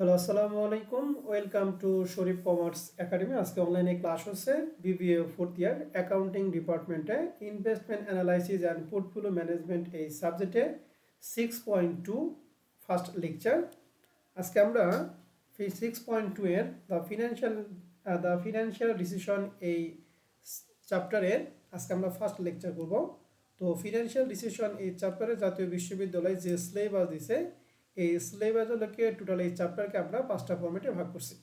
Hello, আসসালামু আলাইকুম। Welcome to Sharif commerce academy. আজকে অনলাইনে ক্লাস হচ্ছে বিবিএ ফোর্থ ইয়ার অ্যাকাউন্টিং ডিপার্টমেন্টে investment analysis and portfolio management এই সাবজেক্টে 6.2 ফার্স্ট লেকচার। আজকে আমরা 6.2 এর দ্য ফিনান্সিয়াল ডিসিশন এই চ্যাপ্টারের আজকে আমরা ফার্স্ট লেকচার করব। তো ফিনান্সিয়াল ডিসিশন এই চ্যাপ্টারে জাতীয় বিশ্ববিদ্যালয় যে সিলেবাস দিছে এই সিলেবাসগুলোকে টোটাল এই চ্যাপ্টারকে আমরা 5টা ফরম্যাটে ভাগ করছি।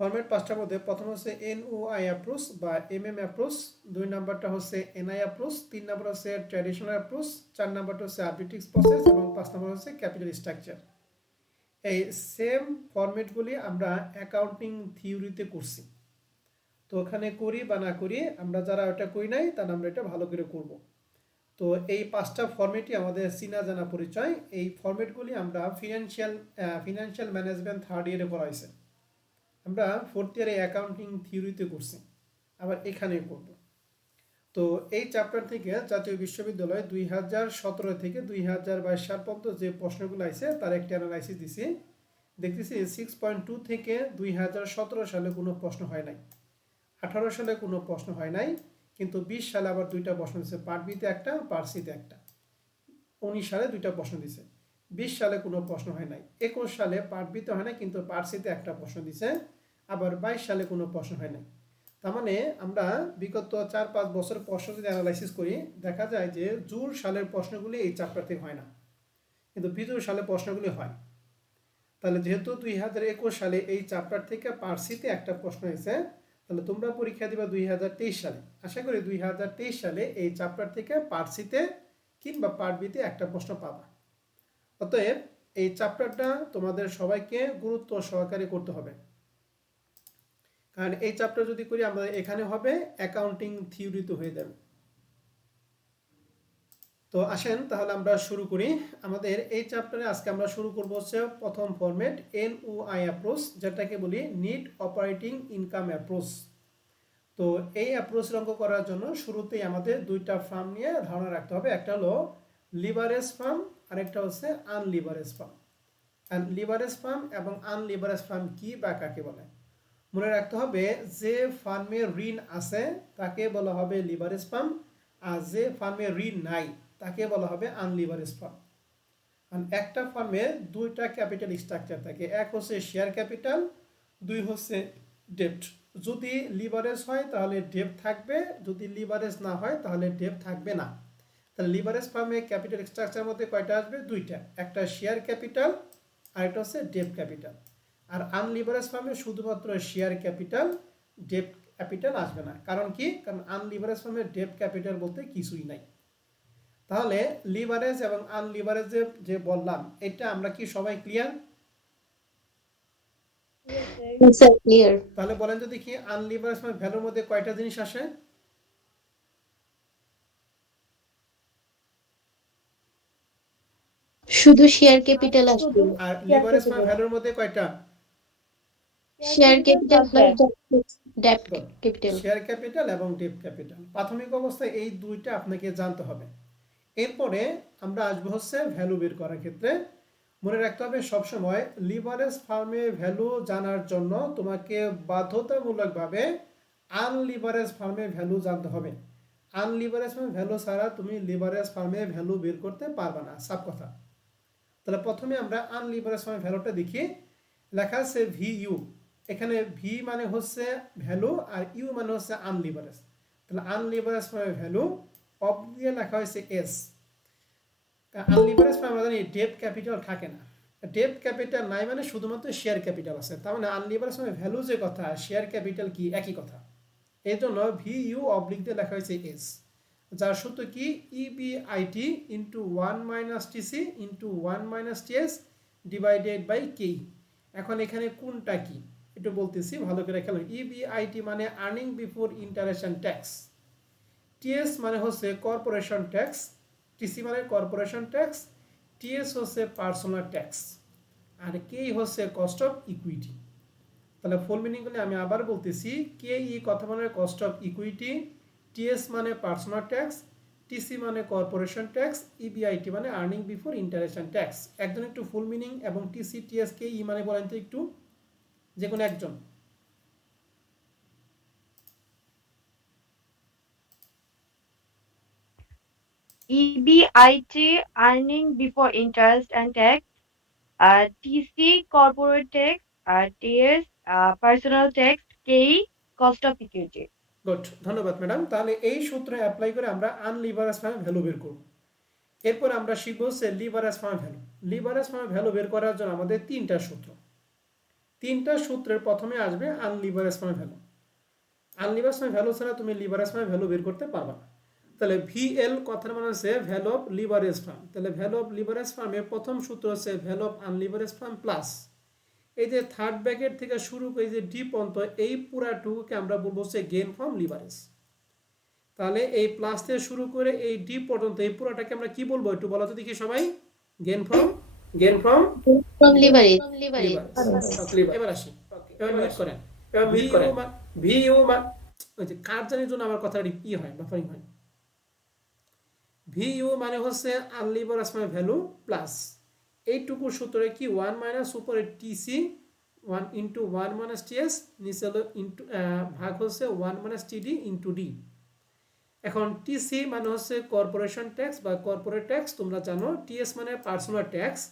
ফরম্যাট 5টার মধ্যে প্রথম হচ্ছে এনওআই অ্যাপ্রোচ বা এমএম অ্যাপ্রোচ, 2 নাম্বারটা হচ্ছে এনআই অ্যাপ্রোচ, 3 নাম্বার হচ্ছে ট্র্যাডিশনাল অ্যাপ্রোচ, 4 নাম্বারটা হচ্ছে আরবিট্রিক্স প্রসেস এবং 5 নাম্বার হচ্ছে ক্যাপিটাল স্ট্রাকচার। এই সেম ফরম্যাটগুলি আমরা অ্যাকাউন্টিং থিওরিতে করছি। তো ওখানে করি বা না করি, আমরা যারা ওটা করি নাই তারা আমরা এটা ভালো করে করব। তো এই 5টা ফরম্যাটই আমাদের চিনা জানা পরিচয়। এই ফরম্যাটগুলি আমরা ফিনান্সিয়াল ম্যানেজমেন্ট থার্ড ইয়ারে পড়া হয়েছে, আমরা ফোর্থ ইয়ারে অ্যাকাউন্টিং থিওরিতে করছি, আবার এখানে করব। তো এই চ্যাপ্টার থেকে জাতীয় বিশ্ববিদ্যালয় 2017 থেকে 2022 সাল পর্যন্ত যে প্রশ্নগুলো আছে তার একটা অ্যানালাইসিস দিছি। দেখতেছি 6.2 থেকে 2017 সালে কোনো প্রশ্ন হয় নাই, 18 সালে কোনো প্রশ্ন হয় নাই, কিন্তু 20 সালে আবার 2টা প্রশ্ন দিচ্ছে, পার্ট বিতে একটা, পার্ট সিতে একটা। 19 সালে 2টা প্রশ্ন দিছে, 20 সালে কোনো প্রশ্ন হয় নাই, 21 সালে পার্ট বিতে হয় নাই কিন্তু পার্ট সিতে একটা প্রশ্ন দিছে, আবার 22 সালে কোনো প্রশ্ন হয় নাই। তার মানে আমরা বিগত 4-5 বছর প্রশ্ন যদি অ্যানালাইসিস করি, দেখা যায় যে জুন সালের প্রশ্নগুলি এই চ্যাপ্টার থেকে হয় না, কিন্তু বিজুর সালে প্রশ্নগুলি হয়। তাহলে যেহেতু 2021 সালে এই চ্যাপ্টার থেকে পার্ট সিতে একটা প্রশ্ন হয়েছে, তাহলে তোমরা পরীক্ষা দিবা 2023 সালে। আশা করি 2023 সালে এই চ্যাপ্টার থেকে পার্ট সিতে কিংবা পার্ট বিতে একটা প্রশ্ন পাবা। অতএব এই চ্যাপ্টারটা তোমাদের সবাইকে গুরুত্ব সহকারে করতে হবে, কারণ এই চ্যাপ্টার যদি করি আমরা এখানে হবে অ্যাকাউন্টিং থিওরিতে হয়ে যাবে। তো আসেন তাহলে আমরা শুরু করি। আমাদের এই চ্যাপ্টারে আজকে আমরা শুরু করব হচ্ছে প্রথম ফরম্যাট এনওআই অ্যাপ্রোচ, যেটাকে বলি নেট অপারেটিং ইনকাম অ্যাপ্রোচ। তো এই অ্যাপ্রোচের অঙ্ক করার জন্য শুরুতেই আমাদের 2টা ফার্ম নিয়ে ধারণা রাখতে হবে। একটা হলো লিভারেজ ফার্ম, আরেকটা হচ্ছে আনলিভারেজ ফার্ম। আর লিভারেজ ফার্ম এবং আনলিভারেজ ফার্ম কি বা কাকে বলে মনে রাখতে হবে। যে ফার্মে ঋণ আছে তাকে বলা হবে লিভারেজ ফার্ম, আর যে ফার্মে ঋণ নাই তাকে বলা হবে আনলিভারেজ ফার্ম। আর একটা ফার্মে 2টা ক্যাপিটাল স্ট্রাকচার থাকে, এক হচ্ছে শেয়ার ক্যাপিটাল, 2 হচ্ছে ডেপ্ট। যদি লিভারেজ হয় তাহলে ডেপ্ট থাকবে, যদি লিভারেজ না হয় তাহলে ডেপ্ট থাকবে না। তাহলে লিভারেজ ফার্মে ক্যাপিটাল স্ট্রাকচার মধ্যে কয়টা আসবে? 2টা, একটা শেয়ার ক্যাপিটাল আর একটা হচ্ছে ডেপ্ট ক্যাপিটাল। আর আনলিভারেজ ফার্মে শুধুমাত্র শেয়ার ক্যাপিটাল, ডেপ্ট ক্যাপিটাল আসবে না। কারণ কি? কারণ আনলিভারেজ ফার্মে ডেপ্ট ক্যাপিটাল বলতে কিছুই নাই। তাহলে লিভারেজ এবং আনলিভারেজ যে বললাম, এটা আমরা কি সবাই ক্লিয়ার? ক্লিয়ার। তাহলে বলেন যদি কি আনলিভারেজ মানে ভ্যালুর মধ্যে কয়টা জিনিস আসে? শুধু শেয়ার ক্যাপিটাল আসবে। আর লিভারেজ মানে ভ্যালুর মধ্যে কয়টা? শেয়ার ক্যাপিটাল প্লাস ডেপ্ট গুড। ক্যাপিটাল। শেয়ার ক্যাপিটাল এবং ডেপ্ট ক্যাপিটাল প্রাথমিক অবস্থায় এই 2টা আপনাকে জানতে হবে। এরপরে আমরা আসবো হচ্ছে ভ্যালু বের করার ক্ষেত্রে। মনে রাখতে হবে সবসময় লিভারেজ ফার্মে ভ্যালু জানার জন্য তোমাকে বাধ্যতামূলকভাবে আনলিভারেজ ফার্মে ভ্যালু জানতে হবে। আনলিভারেজ ফার্মে ভ্যালু ছাড়া তুমি লিভারেজ ফার্মে ভ্যালু বের করতে পারবে না, সাব কথা। তাহলে প্রথমে আমরা আনলিভারেজ ফার্মে ভ্যালুটা দেখি। লেখা আছে ভি ইউ, এখানে ভি মানে হচ্ছে ভ্যালু আর ইউ মানে হচ্ছে আনলিভারেজ। তাহলে আনলিভারেজ ফার্মে ভ্যালু অফ দিয়ে লেখা হয়েছে এস। আনলিভারেজ ফার্মে আমরা জানি ডেপ্ট ক্যাপিটাল থাকে না, ডেপ্ট ক্যাপিটাল নাই মানে শুধুমাত্র শেয়ার ক্যাপিটাল আছে। তার মানে আনলিভারেজ ফার্মে ভ্যালু যে কথা, শেয়ার ক্যাপিটাল কি একই কথা। এই জন্য ভি ইউ অবলিক দিয়ে লেখা হয়েছে এস, যার সূত্র কি EBIT into 1 - TC into 1 - TS divided by K. এখন এখানে কোনটা কি একটু বলতেছি, ভালো করে খেলো। ইবিআইটি মানে earning before interest and tax, TS মানে হচ্ছে কর্পোরেশন ট্যাক্স, টিসি মানে কর্পোরেশন ট্যাক্স, টিএস হচ্ছে পার্সোনাল ট্যাক্স, আর কে হচ্ছে কস্ট অফ ইকুইটি। তাহলে ফুল মিনিংগুলি আমি আবার বলতেছি। কে ই কথা মানে কস্ট অফ ইকুইটি, টিএস মানে পার্সোনাল ট্যাক্স, টিসি মানে কর্পোরেশন ট্যাক্স, ইবিআইটি মানে earning before interest and tax. একজন একটু ফুল মিনিং এবং টিসি টিএস কে ই মানে বলেন তো একটু, যে কোনো একজন। EBIT earning before interest and tax, TC corporate tax, TS personal tax, KE cost of equity. Good, ধন্যবাদ ম্যাডাম। তাহলে এই সূত্রে অ্যাপ্লাই করে আমরা আনলিভারেজ ফার্মে ভ্যালু বের করব। এরপর আমরা শিখবো হচ্ছে লিভারেজ ফার্মে ভ্যালু। লিভারেজ ফার্মে ভ্যালু বের করার জন্য আমাদের তিনটা সূত্র। তিনটা সূত্রের প্রথমে আসবে আনলিভারেজ ফার্মে ভ্যালু। আনলিভারেজ ফার্মে ভ্যালু ছাড়া তুমি লিভারেজ ফার্মে ভ্যালু বের করতে পারবা না। তাহলে ভিএল কথার মানে হচ্ছে ভ্যালু অফ লিভারেজ ফার্ম। তাহলে ভ্যালু অফ লিভারেজ ফার্মের প্রথম সূত্র হচ্ছে value of unleverage firm plus এই যে থার্ড ব্র্যাকেট থেকে শুরু করে যে ডি পর্যন্ত এই পুরাটুকুকে আমরা বলবো হচ্ছে গেইন ফ্রম লিভারেজ। তাহলে এই প্লাস থেকে শুরু করে এই ডি পর্যন্ত এই পুরাটাকে আমরা কি বলবো একটু বলো তো দেখি সবাই। Gain from leverage. এবার আসি, এবার মিউট করেন, এবার মিউট করেন। ভিইউ মানে ওই যে কার্যের জন্য আমার কথাটা ই হয়, বাফারিং হয়। ভিইউ মানে হচ্ছে আনলিভারেজ মানে ভ্যালু প্লাস এইটুকু সূত্রে কি 1 মাইনাস উপরে টিসি 1 ইন্টু 1 মাইনাস টিএস, নিচে হলো ইন্টু ভাগ হচ্ছে 1 মাইনাস টিডি ইন্টু ডি। এখন টিসি মানে হচ্ছে কর্পোরেশন ট্যাক্স বা কর্পোরেট ট্যাক্স, তোমরা জানো। টিএস মানে পার্সোনাল ট্যাক্স,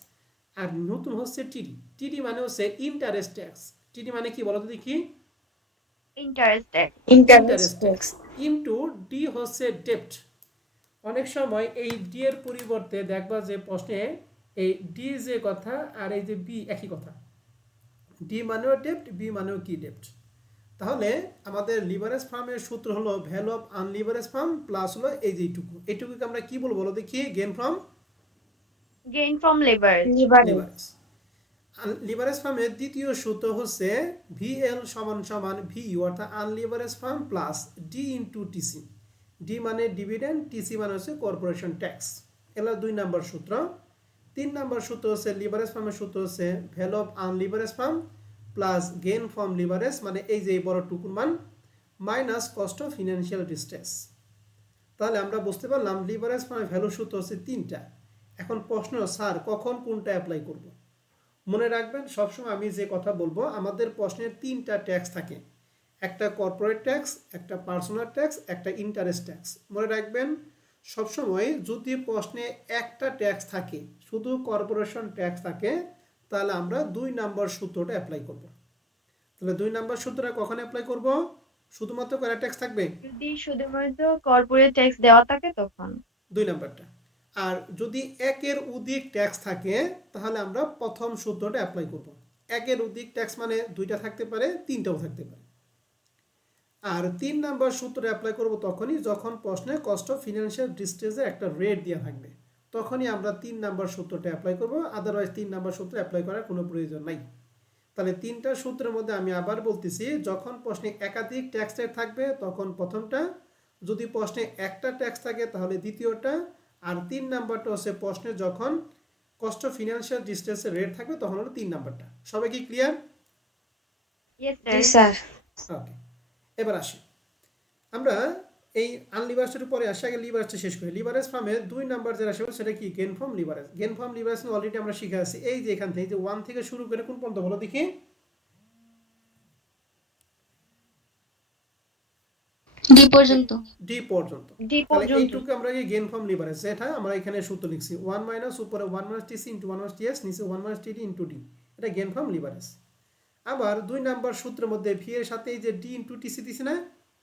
আর নতুন হচ্ছে টিডি। টিডি মানে হচ্ছে ইন্টারেস্ট ট্যাক্স। টিডি মানে কি বলো তো দেখি। Interest tax. Interest tax into D হচ্ছে ডেপ্ট। অনেক সময় এই ডি এর পরিবর্তে দেখবা যে প্রশ্নে এই ডি যে কথা আর এই যে বি একই কথা। ডি মানেও ডেপ্ট, বি মানেও কি ডেপ্ট। তাহলে আমাদের লিভারেজ ফার্মের সূত্র হলো value of unleverage firm plus হলো এই যে এইটুকুকে আমরা কি বলবো বলো দেখি। Gain from Gain from leverage. Leverage. Leverage ফার্মের দ্বিতীয় সূত্র হচ্ছে ভিএল সমান সমান ভিইউ অর্থাৎ unleverage firm plus D into TC. D মানে ডিভিডেন্ড, টিসি মানে হচ্ছে কর্পোরেশন ট্যাক্স। এগুলো 2 নম্বর সূত্র। 3 নম্বর সূত্র হচ্ছে লিভারেজ ফার্মের সূত্র হচ্ছে value of unleverage firm plus gain from leverage মানে এই যে বড় টুকুর মান minus cost of financial distress. তাহলে আমরা বুঝতে পারলাম লিভারেজ ফার্মের ভ্যালু সূত্র হচ্ছে 3টা। এখন প্রশ্ন, স্যার কখন কোনটা অ্যাপ্লাই করব? মনে রাখবেন সবসময় আমি যে কথা বলবো, আমাদের প্রশ্নের 3টা ট্যাক্স থাকে। একটা কর্পোরেট ট্যাক্স, একটা পার্সোনাল ট্যাক্স, একটা ইন্টারেস্ট ট্যাক্স। মনে রাখবেন সবসময় যদি প্রশ্নে একটা ট্যাক্স থাকে, শুধু কর্পোরেশন ট্যাক্স থাকে, তাহলে আমরা 2 নম্বর সূত্রটা অ্যাপ্লাই করব। তাহলে 2 নম্বর সূত্রটা কখন অ্যাপ্লাই করব? শুধুমাত্র কয়টা ট্যাক্স থাকবে? যদি শুধুমাত্র কর্পোরেট ট্যাক্স দেওয়া থাকে তখন 2 নম্বরটা। আর যদি একের অধিক ট্যাক্স থাকে তাহলে আমরা প্রথম সূত্রটা অ্যাপ্লাই করব। একের অধিক ট্যাক্স মানে 2টা থাকতে পারে, 3টাও থাকতে পারে। আর 3 নম্বর সূত্র অ্যাপ্লাই করব তখনই যখন প্রশ্নে কস্ট অফ ফিনান্সিয়াল ডিস্ট্রেসের একটা রেট দেওয়া থাকবে, তখনই আমরা 3 নম্বর সূত্রটা অ্যাপ্লাই করব। আদারওয়াইজ 3 নম্বর সূত্র অ্যাপ্লাই করার কোনো প্রয়োজন নাই। তাহলে 3টা সূত্রের মধ্যে আমি আবার বলতেছি, যখন প্রশ্নে একাধিক ট্যাক্স থাকবে তখন প্রথমটা, যদি প্রশ্নে একটা ট্যাক্স থাকে তাহলে দ্বিতীয়টা, আর 3 নাম্বারটা হচ্ছে প্রশ্নে যখন কস্ট অফ ফিনান্সিয়াল ডিস্ট্রেসের রেট থাকবে তখন হলো 3 নাম্বারটা। সবাই কি ক্লিয়ার? Yes sir. ওকে, এবার আসি আমরা এই আনলিভারেজের পরে আসি। আগে লিভারেজটা শেষ করি। লিভারেজ ফার্মের 2 নাম্বার যেটা আসবে সেটা কি? Gain from leverage. Gain from leverage already আমরা শিখে আসছি। এই যে এখান থেকে যে 1 থেকে শুরু করে কোন পর্যন্ত বলো দেখি। ডি পর্যন্ত। ডি পর্যন্ত। তাহলে এইটুকু আমরা কি গেইন ফ্রম লিভারেজ, যেটা আমরা এখানে সূত্র লিখছি 1 মাইনাস উপরে 1 minus TC into 1 minus T S, নিচে 1 মাইনাস টিডি ইনটু ডি। এটা গেইন ফ্রম লিভারেজ। আবার 2 নাম্বার সূত্রের মধ্যে ভি এর সাথে এই যে ডি ইনটু টিসি দিছি না,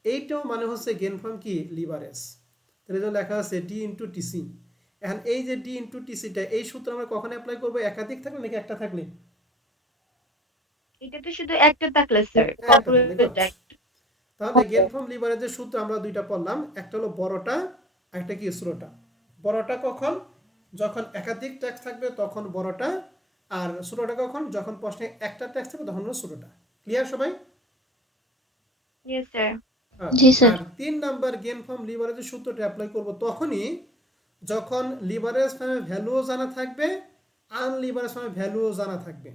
এইটাও মানে হচ্ছে গেইন ফ্রম কি? লিভারেজ। তাহলে এটা লেখা আছে ডি ইনটু টিসি। এখন এই যে ডি ইনটু টিসিটা এই সূত্র আমরা কখন অ্যাপ্লাই করব? একাধিক থাকলে নাকি একটা থাকলে? এটা তো শুধু একটা থাকলে স্যার কর্পোরেট ট্যাক্স। তাহলে গেইন ফ্রম লিভারেজের সূত্র আমরা 2টা পড়লাম, একটা হলো বড়টা, একটা কি ছোটটা। বড়টা কখন? যখন একাধিক ট্যাক্স থাকবে তখন বড়টা, আর ছোটটা কখন? যখন প্রশ্নে একটা ট্যাক্স থাকবে তখন হলো ছোটটা। ক্লিয়ার সবাই? Yes sir. জি স্যার। আর 3 নাম্বার গেইন ফ্রম লিভারেজের সূত্রটা অ্যাপ্লাই করব তখনই যখন লিভারেজ ফার্মের ভ্যালুও জানা থাকবে, আনলিভারেজ ফার্মের ভ্যালুও জানা থাকবে।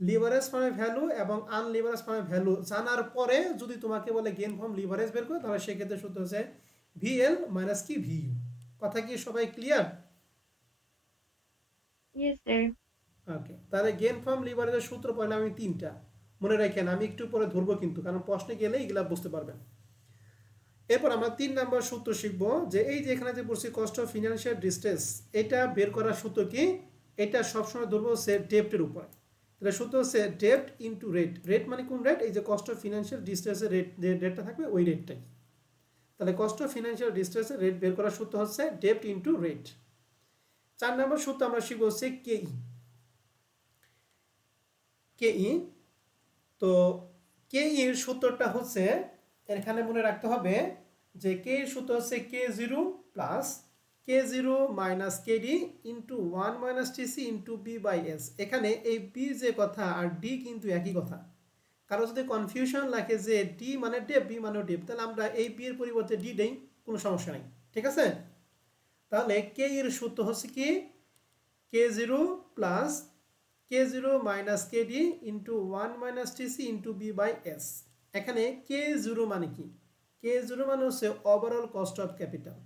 লিভারেজ ফার্মের ভ্যালু এবং আনলিভারেজ ফার্মের ভ্যালু জানার পরে যদি তোমাকে বলে গেইন ফ্রম লিভারেজ বের করো, তাহলে সেক্ষেত্রে সূত্র হচ্ছে ভিএল মাইনাস কি? ভিইউ। কথা কি সবাই ক্লিয়ার? Yes, sir. ওকে, তাহলে গেইন ফ্রম লিভারেজের সূত্র পড়লে আমি 3টা মনে রাখেন, আমি একটু পরে ধরবো কিন্তু, কারণ প্রশ্নে গেলে এগুলা বুঝতে পারবেন। এরপর আমরা 3 নাম্বার সূত্র শিখব, যে এই যে এখানে যে বলছি কস্ট অফ ফিনান্সিয়াল ডিস্ট্রেস, এটা বের করার সূত্র কি? এটা সবসময় ধরবো হচ্ছে ডেপ্টের উপরে। তাহলে সূত্র হচ্ছে ডেপ্ট ইন্টু রেট। রেট মানে কোন রেট? এই যে কস্ট অফ ফিনান্সিয়াল ডিস্ট্রেসের রেট, যে রেটটা থাকবে ওই রেটটাই। তাহলে কস্ট অফ ফিনান্সিয়াল ডিস্ট্রেসের রেট বের করার সূত্র হচ্ছে ডেপ্ট ইন্টু রেট। 4 নম্বর সূত্র আমরা শিখব হচ্ছে কেই। কেই, তো কেই এর সূত্রটা হচ্ছে, এখানে মনে রাখতে হবে যে কে এর সূত্র হচ্ছে K zero plus K zero minus KD into 1 minus TC into B by S. এখানে এই বি যে কথা আর ডি কিন্তু একই কথা। কারো যদি কনফিউশন লাগে যে ডি মানে ডেপ, বি মানে ডেপ, তাহলে আমরা এই বি এর পরিবর্তে ডি দেই, কোনো সমস্যা নেই, ঠিক আছে? তাহলে কে এর সূত্র হচ্ছে কি K zero plus K zero minus KD into 1 minus TC into B by S. এখানে কে জিরো মানে কি? কে জিরো মানে হচ্ছে overall cost of capital.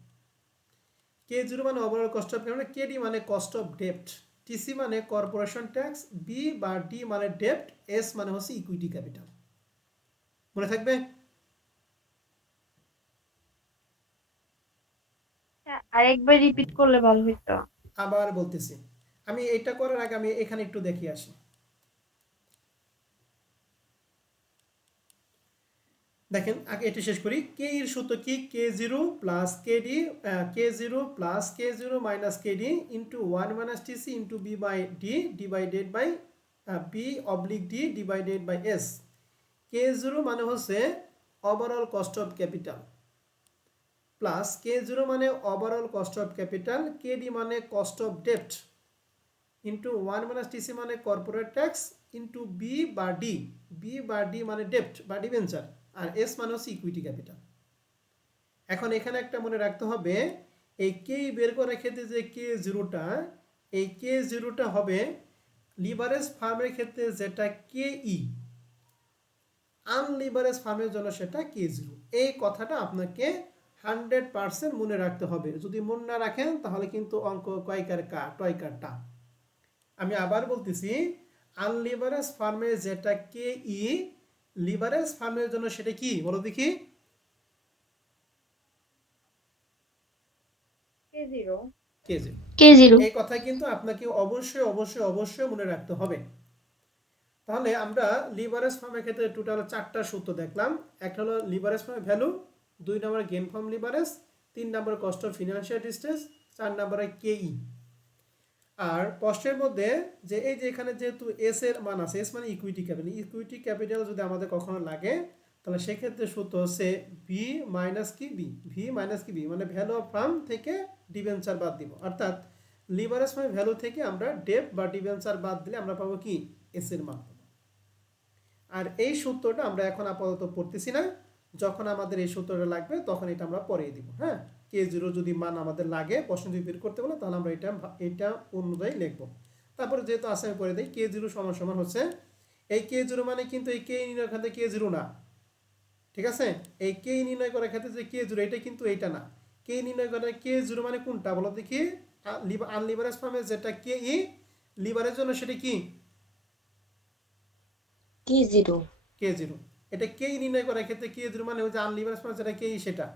K zero মানে overall cost of capital, KD মানে কস্ট অফ ডেপ্ট, TC মানে corporation tax, B বা ডি মানে ডেপ্ট, এস মানে হচ্ছে ইকুইটি ক্যাপিটাল। মনে থাকবে? আরেকবার রিপিট করলে ভালো হতো। আবার বলতেছি, আমি এটা করার আগে আমি এখানে একটু দেখিয়ে আসি। দেখেন আগে এটা শেষ করি। কে এর সূত্র কি? K zero plus KD, K zero plus K zero minus KD into 1 minus TC into B by D divided by B oblique D divided by S. K zero মানে হচ্ছে overall cost of capital, plus K zero মানে overall cost of capital, KD মানে cost of ডেপ্ট, into 1 minus TC মানে corporate tax, into B বা D, B বা D মানে ডেপ্ট বা ডিবেঞ্চার, আর এস মানে হচ্ছে ইকুইটি ক্যাপিটাল। এখন এখানে একটা মনে রাখতে হবে, এই কে বের করার ক্ষেত্রে যে কে জিরোটা, এই কে জিরোটা হবে লিভারেজ ফার্মের ক্ষেত্রে যেটা কে ই, আনলিভারেজ ফার্মের জন্য সেটা কে জিরো। এই কথাটা আপনাকে 100% মনে রাখতে হবে। যদি মনে না রাখেন তাহলে কিন্তু অঙ্ক কয়কার কা টয়কার টা। আমি আবার বলতেছি, আনলিভারেজ ফার্মের যেটা কে ই, লিভারেজ ফার্মের জন্য সেটা কি বলো দেখি? K0. কে জিরো। কে জিরো। এই কথা কিন্তু আপনাকে অবশ্যই অবশ্যই অবশ্যই মনে রাখতে হবে। তাহলে আমরা লিভারেজ ফার্মের ক্ষেত্রে টোটাল 4টা সূত্র দেখলাম। একটা হলো লিভারেজ ফার্মের ভ্যালু, 2 নম্বরে গেইন ফ্রম লিভারেজ, 3 নম্বরে কস্ট অফ ফিনান্সিয়াল ডিস্ট্রেস, 4 নম্বরে কেই। আর প্রশ্নের মধ্যে যে এই যে এখানে যেহেতু এস এর মান আছে, এস মানে ইকুইটি ক্যাপিটাল, ইকুইটি ক্যাপিটাল যদি আমাদের কখনো লাগে তাহলে সেক্ষেত্রে সূত্র হচ্ছে ভি মাইনাস কি বি, ভি মাইনাস কি বি মানে ভ্যালু অফ ফার্ম থেকে ডিবেঞ্চার বাদ দিব, অর্থাৎ লিভারেজ মানে ভ্যালু থেকে আমরা ডেপ বা ডিবেঞ্চার বাদ দিলে আমরা পাবো কি এস এর মান। আর এই সূত্রটা আমরা এখন আপাতত পড়তেছি না, যখন আমাদের এই সূত্রটা লাগবে তখন এটা আমরা পড়িয়ে দিব। হ্যাঁ, কে জিরো যদি মান আমাদের লাগে প্রশ্ন যদি বের করতে বলে তাহলে আমরা এটা অনুযায়ী লিখবো। তারপরে যেহেতু আছে আমি পড়ে দিই, কে জিরো সমান সমান হচ্ছে এই কে জিরো মানে কিন্তু এই কে নির্ণয় ক্ষেত্রে কে জিরো না, ঠিক আছে? এই কে নির্ণয় করার ক্ষেত্রে যে কে জিরো এটা কিন্তু এইটা না। কে নির্ণয় করার কে জিরো মানে কোনটা বলো দেখি? আনলিভারেজ ফর্মে যেটা কে ই, লিভারের জন্য সেটা কি K0. কে জিরো। এটা কেই নির্ণয় করার ক্ষেত্রে কে জিরো মানে ওই যে আনলিভারেজ ফার্ম যেটা কেই সেটা।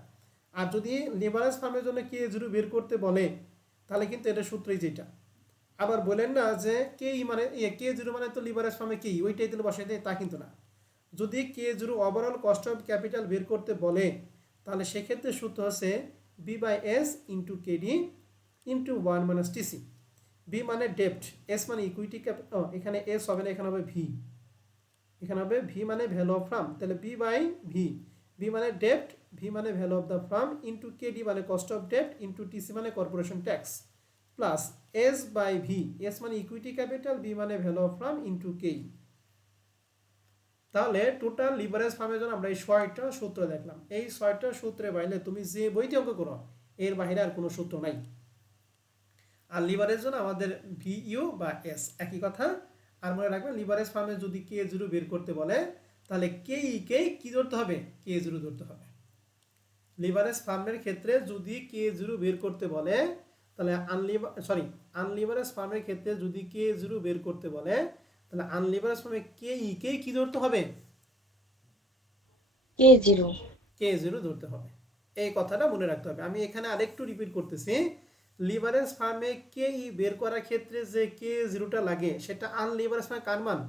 আর যদি লিভারেজ ফার্মের জন্য কে জিরো বের করতে বলে তাহলে কিন্তু এটা সূত্রই যেটা। আবার বলেন না যে কেই মানে কে জিরো মানে তো লিভারেজ ফার্মে কেই ওইটাই দিলে বসাই দেয়, তা কিন্তু না। যদি K zero overall cost of capital বের করতে বলে তাহলে সেক্ষেত্রে সূত্র হচ্ছে B by S into KD into 1 minus TC. B মানে ডেপ্ট, এস মানে ইকুইটি ক্যাপিটাল, এখানে এস হবে না, এখানে হবে ভি, এখানে হবে ভি মানে ভ্যালু অফ ফার্ম, তাহলে বি বাই ভি, ভি মানে ডেপ্ট, ভি মানে value of the firm into KD মানে কস্ট অফ ডেপ্ট ইন্টু টিসি মানে corporation tax, plus S by V, S মানে ইকুইটি ক্যাপিটাল, বি মানে value of firm into KE. তাহলে টোটাল লিভারেজ ফার্মের জন্য আমরা এই 6টা সূত্র দেখলাম। এই 6টা সূত্রে বাইরে তুমি যে বইতে অঙ্ক করো এর বাইরে আর কোনো সূত্র নাই। আর লিভারেজ জন্য আমাদের ভি ইউ বা এস একই কথা। আর মনে রাখবেন লিভারেজ ফার্মে যদি কে জিরো বের করতে বলে তাহলে কে কি ধরতে হবে? কে জিরো ধরতে হবে। লিভারেজ ফার্মের ক্ষেত্রে যদি K0 বের করতে বলে তাহলে আনলিভারেজ ফার্মের ক্ষেত্রে যদি K0 বের করতে বলে তাহলে আনলিভারেজ ফার্মে কে কি ধরতে হবে? K0 K0 ধরতে হবে। এই কথাটা মনে রাখতে হবে। আমি এখানে আরেকটু রিপিট করতেছি, লিভারেজ ফার্মে বের করার ক্ষেত্রে যে K0টা লাগে সেটা আনলিভারেজ ফার্মে কার মান?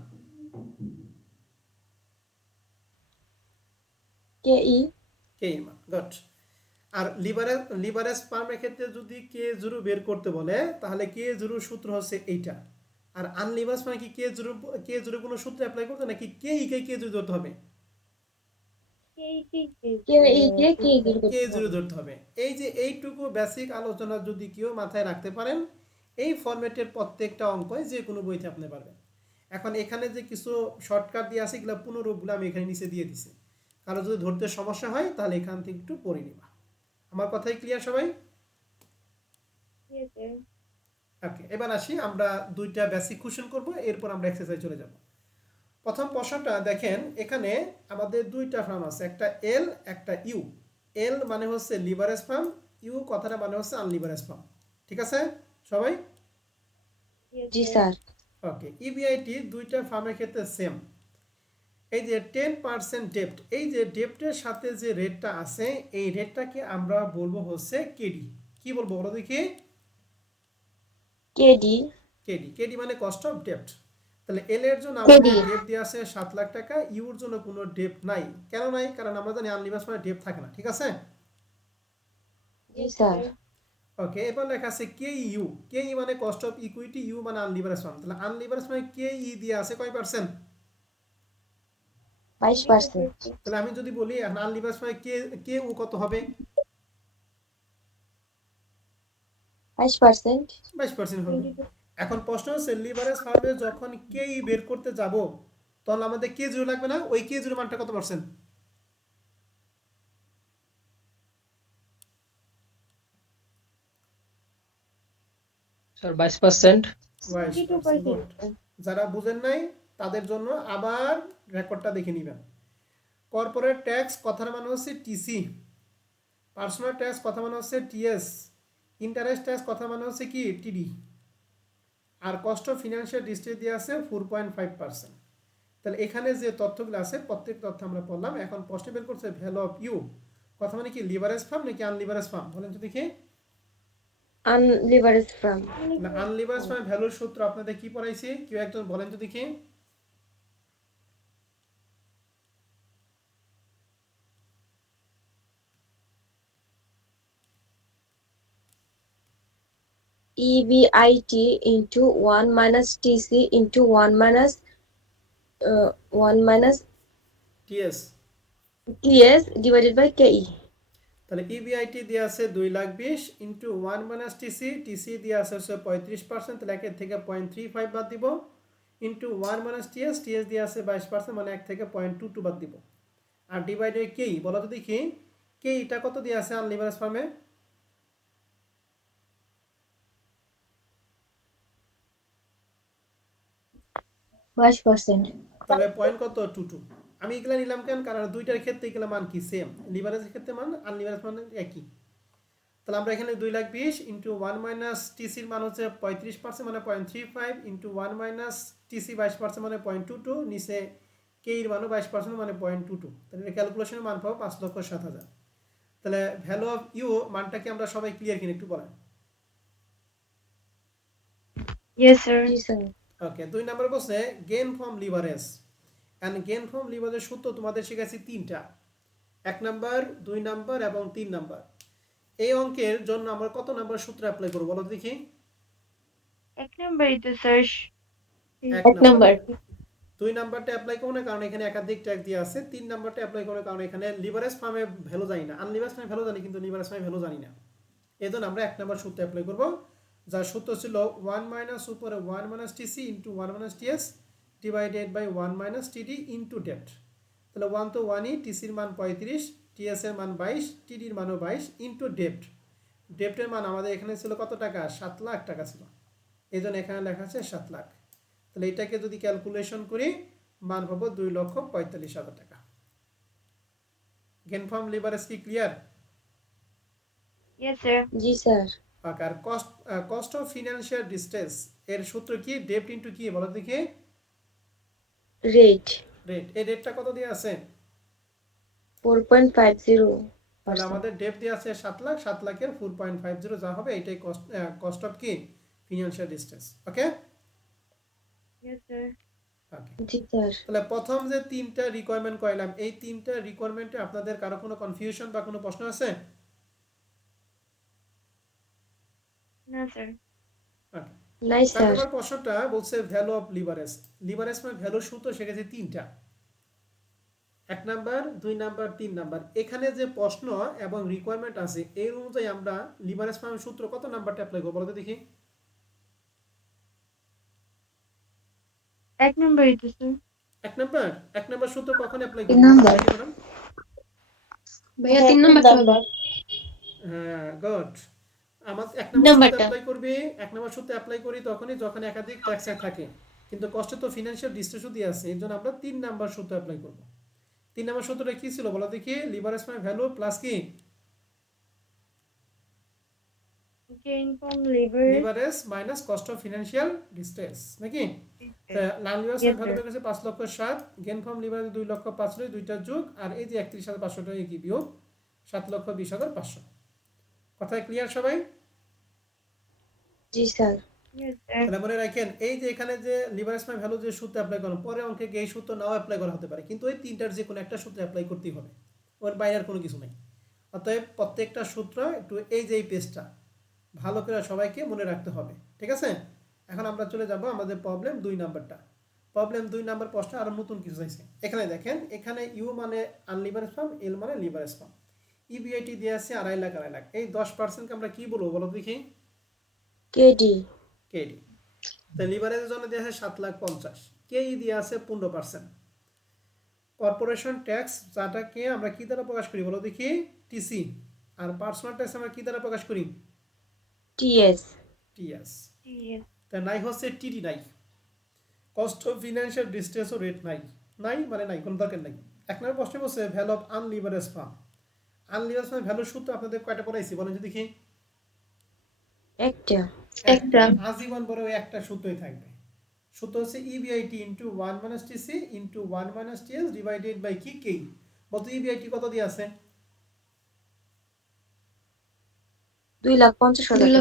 KE কে মান। গুড। আর লিভারেজ ফার্মের ক্ষেত্রে যদি K0 বের করতে বলে তাহলে K0 সূত্র হচ্ছে এইটা। আর আনলিভারেজ ফার্মে কি K0 কোনো সূত্র অ্যাপ্লাই করতে নাকি কে K0 ধরতে হবে? KE কে K0 করতে K0 হবে। ধরতে হবে। এই যে এইটুকু বেসিক আলোচনা যদি কেউ মাথায় রাখতে পারেন, এই ফরম্যাটের প্রত্যেকটা অঙ্কই যে কোনো বইতে আপনি পারবেন। এখন এখানে যে কিছু শর্টকাট দিয়ে আছে এগুলো পুনরূপগুলো আমি এখানে নিচে দিয়ে দিছি, কারো যদি ধরতে সমস্যা হয় তাহলে এখান থেকে একটু পড়ে নিবা। আমার কথাই ক্লিয়ার সবাই? Yes, sir. ওকে, এবার আসি আমরা দুইটা বেসিক কোশ্চেন করব, এরপর আমরা এক্সারসাইজ চলে যাব। প্রথম প্রশ্নটা দেখেন, এখানে আমাদের দুইটা ফার্ম আছে, একটা এল একটা ইউ। এল মানে হচ্ছে লিভারেজ ফার্ম, ইউ কথাটা মানে হচ্ছে আনলিভারেজ ফার্ম। ঠিক আছে সবাই? Yes, জি sir. স্যার। ওকে, ইবিআইটি দুইটা ফার্মের ক্ষেত্রে সেম। এই যে 10% ডেপ্ট, এই যে ডেপ্টের সাথে যে রেটটা আছে এই রেটটাকে আমরা বলবো হচ্ছে কেডি। কি বলবো বলো দেখি? KD কেডি মানে কস্ট অফ ডেপ্ট। তাহলে এল এর জন্য KD আমাদের ডেপ্ট দেওয়া আছে 7 লাখ টাকা, ইউর জন্য কোনো ডেপ্ট নাই। কেন নাই? কারণ আমরা জানি আনলিভারেজ মানে ডেপ্ট থাকে না। ঠিক আছে? জি Yes, স্যার। sir. ওকে, এবার লেখা আছে কেই মানে কস্ট অফ ইকুইটি, ইউ মানে আনলিভারেজ ফার্ম। তাহলে আনলিভারেজ মানে কেই দিয়ে আছে কয় পার্সেন্ট? 22%। তাহলে আমি যদি বলি আনলিভারেজ মানে কে উ কত হবে? 22%। 22% হবে। 22. এখন প্রশ্ন হচ্ছে লিভারেজ ফার্মে যখন কেই বের করতে যাব তখন আমাদের K0 লাগবে না? ওই K0 মানটা কত পার্সেন্ট? স্যার 22%। 22%। গুড। 22%. যারা বুঝেন নাই তাদের জন্য আবার রেকর্ডটা দেখে নিবেন। কর্পোরেট ট্যাক্স কথার মানে হচ্ছে টিসি, পার্সোনাল ট্যাক্স কথা মানে হচ্ছে টিএস, ইন্টারেস্ট ট্যাক্স কথা মানে হচ্ছে কি টিডি, আর কস্ট অফ ফিনান্সিয়াল ডিস্ট্রিক্ট দিয়ে আছে 4.5%। তাহলে এখানে যে তথ্যগুলো আছে প্রত্যেক তথ্য আমরা পড়লাম। এখন প্রশ্ন বের করছে ভ্যালু অফ ইউ কথা মানে কি লিভারেজ ফার্ম নাকি আনলিভারেজ ফার্ম? বলেন তো দেখি। আনলিভারেজ ফার্ম। আনলিভারেজ ফার্ম ভ্যালুর সূত্র আপনাদের কি পড়াইছি? কেউ একজন বলেন তো দেখি। EBIT into 1 minus TC into 1 minus TS. TS divided by KE. তাহলে ইবিআইটি দিয়ে আছে 2,20,000 ইন্টু 1 মাইনাস টিসি দিয়ে আছে হচ্ছে 35%, তাহলে একের থেকে 0.35 বাদ দিব, ইন্টু 1 মাইনাস টিএস দিয়ে আছে 22%, মানে 1 থেকে 0.22 বাদ দিব, আর ডিভাইডেড কেই বলো তো দেখি। কেইটা কত দিয়ে আছে আনলিভারেজ ফার্মে? 22%। তাহলে পয়েন্ট কত? 22। আমি এগুলা নিলাম কেন? কারণ দুইটার ক্ষেত্রে এগুলা মান কি সেম, লিভারেজের ক্ষেত্রে মান আনলিভারেজ মান একই। তাহলে আমরা এখানে 2,20,000 ইন্টু 1 মাইনাস টিসির মান হচ্ছে 35%, মানে 0.35, ইন্টু 1 মাইনাস টিসি 22%, মানে 0.22, নিচে কে এর মানও 22%, মানে 0.22। তাহলে ক্যালকুলেশনের মান পাবো 5,07,000। তাহলে ভ্যালু অফ ইউ মানটা কি আমরা সবাই ক্লিয়ার কিনা একটু বলেন? Yes, sir. জি স্যার। ওকে, 2 নম্বর বলছে gain from leverage. And gain from লিভারেজের সূত্র তোমাদের শিখাইছি তিনটা, 1 নাম্বার, 2 নাম্বার এবং 3 নাম্বার। এই অঙ্কের জন্য আমরা কত নাম্বার সূত্র অ্যাপ্লাই করব বলো দেখি? 1 number ito, sir. 1 এক নাম্বার। নাম্বার। 2 নাম্বারটা অ্যাপ্লাই করব না কারণ এখানে একাধিক ট্যাগ দেওয়া আছে। 3 নাম্বারটা অ্যাপ্লাই করব কারণ এখানে লিভারেজ ফার্মে ভ্যালু জানি না, আনলিভারেজ ফার্মে ভ্যালু জানি কিন্তু লিভারেজ ফার্মে ভ্যালু জানি না। এজন্য আমরা 1 নাম্বার সূত্র অ্যাপ্লাই করব, যার সূত্র ছিল 1 মাইনাস উপরে 1 minus TC into 1 minus TS divided by 1 minus TD into ডেপ্ট। তাহলে 1 তো 1ই, টিসির মান 35, টিএস এর মান 22, টিডির মানও 22, ইনটু ডেপ্ট। ডেপ্টের মান আমাদের এখানে ছিল কত টাকা? 7 লাখ টাকা ছিল, এজন্য এখানে লেখা আছে 7 লাখ। তাহলে এটাকে যদি ক্যালকুলেশন করি মান পাবো 2,45,000 টাকা। গেইন ফ্রম লিভারেজ কি ক্লিয়ার? Yes, sir. জি স্যার। ওকে, আর কস্ট অফ ফিনান্সিয়াল ডিস্ট্রেস এর সূত্র কি? ডেপ্ট ইনটু কি বলো দেখি? Rate rate. এই রেটটা কত দিয়ে আছে? 4.50%. তাহলে আমাদের ডেপ্ট দিয়ে আছে 7 লাখ, 7 লাখের 4.50 যা হবে এটাই কস্ট অফ কি ফিনান্সিয়াল ডিস্ট্রেস। ওকে Yes, sir. ওকে। জি স্যার। তাহলে প্রথম যে তিনটা রিকোয়ারমেন্ট কইলাম, এই তিনটা রিকোয়ারমেন্টে আপনাদের কারো কোনো কনফিউশন বা কোনো প্রশ্ন আছে? No, sir. ওকে। নাই 4 স্যার। নম্বর প্রশ্নটা বলছে ভ্যালু অফ লিভারেজ। লিভারেজ মানে ভ্যালু সূত্র শিখেছি তিনটা, 1 নাম্বার, 2 নাম্বার, 3 নাম্বার। এখানে যে প্রশ্ন এবং রিকোয়ারমেন্ট আছে এই অনুযায়ী আমরা লিভারেজ ফার্মের সূত্র কত নাম্বারটা অ্যাপ্লাই করব বলো তো দেখি? 1 number it is, sir. 1 number. 1 number সূত্র কখন অ্যাপ্লাই তিন করব বলো নাম্বার। দেখি ম্যাডাম? ভাইয়া 3 নাম্বারটা হবে। হ্যাঁ, গুড। আমার 1 নাম্বার সূত্র অ্যাপ্লাই করবে, 1 নাম্বার সূত্র অ্যাপ্লাই করি তখনই যখন একাধিক ট্যাক্স থাকে, কিন্তু কষ্টে তো ফিনান্সিয়াল ডিস্ট্রেসও দিয়ে আছে, এর জন্য আমরা 3 নাম্বার সূত্র অ্যাপ্লাই করব। 3 নাম্বার সূত্রটা কি ছিল বলো দেখি? লিভারেজ মানে ভ্যালু প্লাস কি? Gain from leverage. Leverage minus cost of financial distress নাকি? লাল লিভারেজ Yes, ভ্যালু sir. বের করেছে 5,07,000, গেইন ফ্রম লিভারেজ 2,05,000, দুইটা যোগ আর এই যে 31,500 টাকা কি বিয়োগ 7,20,500। কথা ক্লিয়ার সবাই? জি স্যার। Yes, sir. তাহলে মনে রাখেন এই যে এখানে যে লিভারেজ মাই ভ্যালু যে সূত্র অ্যাপ্লাই করেন, পরে অঙ্কে এই সূত্র নাও অ্যাপ্লাই করা হতে পারে, কিন্তু ওই তিনটার যে কোনো একটা সূত্র অ্যাপ্লাই করতেই হবে, ওর বাইরে আর কোনো কিছু নেই। অতএব প্রত্যেকটা সূত্র একটু এই যে এই পেজটা ভালো করে সবাইকে মনে রাখতে হবে, ঠিক আছে? এখন আমরা চলে যাব আমাদের প্রবলেম 2 নাম্বারটা। প্রবলেম 2 নাম্বার প্রশ্ন আর নতুন কিছু চাইছে। এখানে দেখেন, এখানে ইউ মানে আনলিভারেজ ফার্ম, এল মানে লিভারেজ ফার্ম, ইবিআইটি দিয়ে আছে 2.5 লাখ 2.5 লাখ। এই 10%কে আমরা কি বলবো বলো দেখি? কেডি। কেডি। তো লিভারেজের জন্য দেওয়া আছে 7,50,000, কেই দিয়ে আছে 15%। কর্পোরেশন ট্যাক্স যাটাকে আমরা কি দ্বারা প্রকাশ করি বলো দেখি? টিসি। আর পার্সোনাল ট্যাক্স আমরা কি দ্বারা প্রকাশ করি? টিএস। টিএস। Yes. তা নাই হচ্ছে টিডি নাই, কস্ট অফ ফিনান্সিয়াল ডিস্ট্রেস ও রেট নাই। নাই মানে নাই, কোনো দরকার নাই। 1 নম্বর প্রশ্ন বলছে value of unleverage firm. আনলিভারেজ firm ভ্যালুর সূত্র আপনাদের কয়টা পড়াইছি বলেন তো দেখি? একটা। একটা। আজীবন বড় ওই একটা সূত্রই থাকবে। সূত্র হচ্ছে EBIT into 1 minus TC into 1 minus TS divided by কি কে। বলতো ইবিআইটি কত দিয়ে আছে? 2,50,000 টাকা।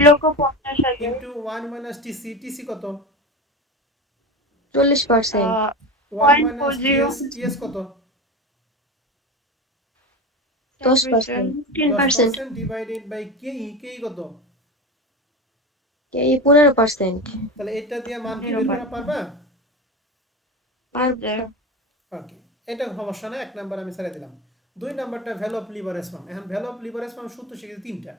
2,50,000. ইন্টু 1 মাইনাস টিসি, টিসি কত? 40%. 1 মাইনাস 0.40. টিএস, টিএস কত? 10%. 10% ডিভাইডেড বাই কে, কে কত? কেই 15%. তাহলে এটা দিয়ে মান কি বের করা পারবা? Yes, sir. ওকে, এটা সমস্যা না, 1 নাম্বার আমি ছেড়ে দিলাম। 2 নাম্বারটা ভ্যালু অফ লিভারেজ ফার্ম। এখন ভ্যালু অফ লিভারেজ ফার্ম সূত্র শিখেছি তিনটা।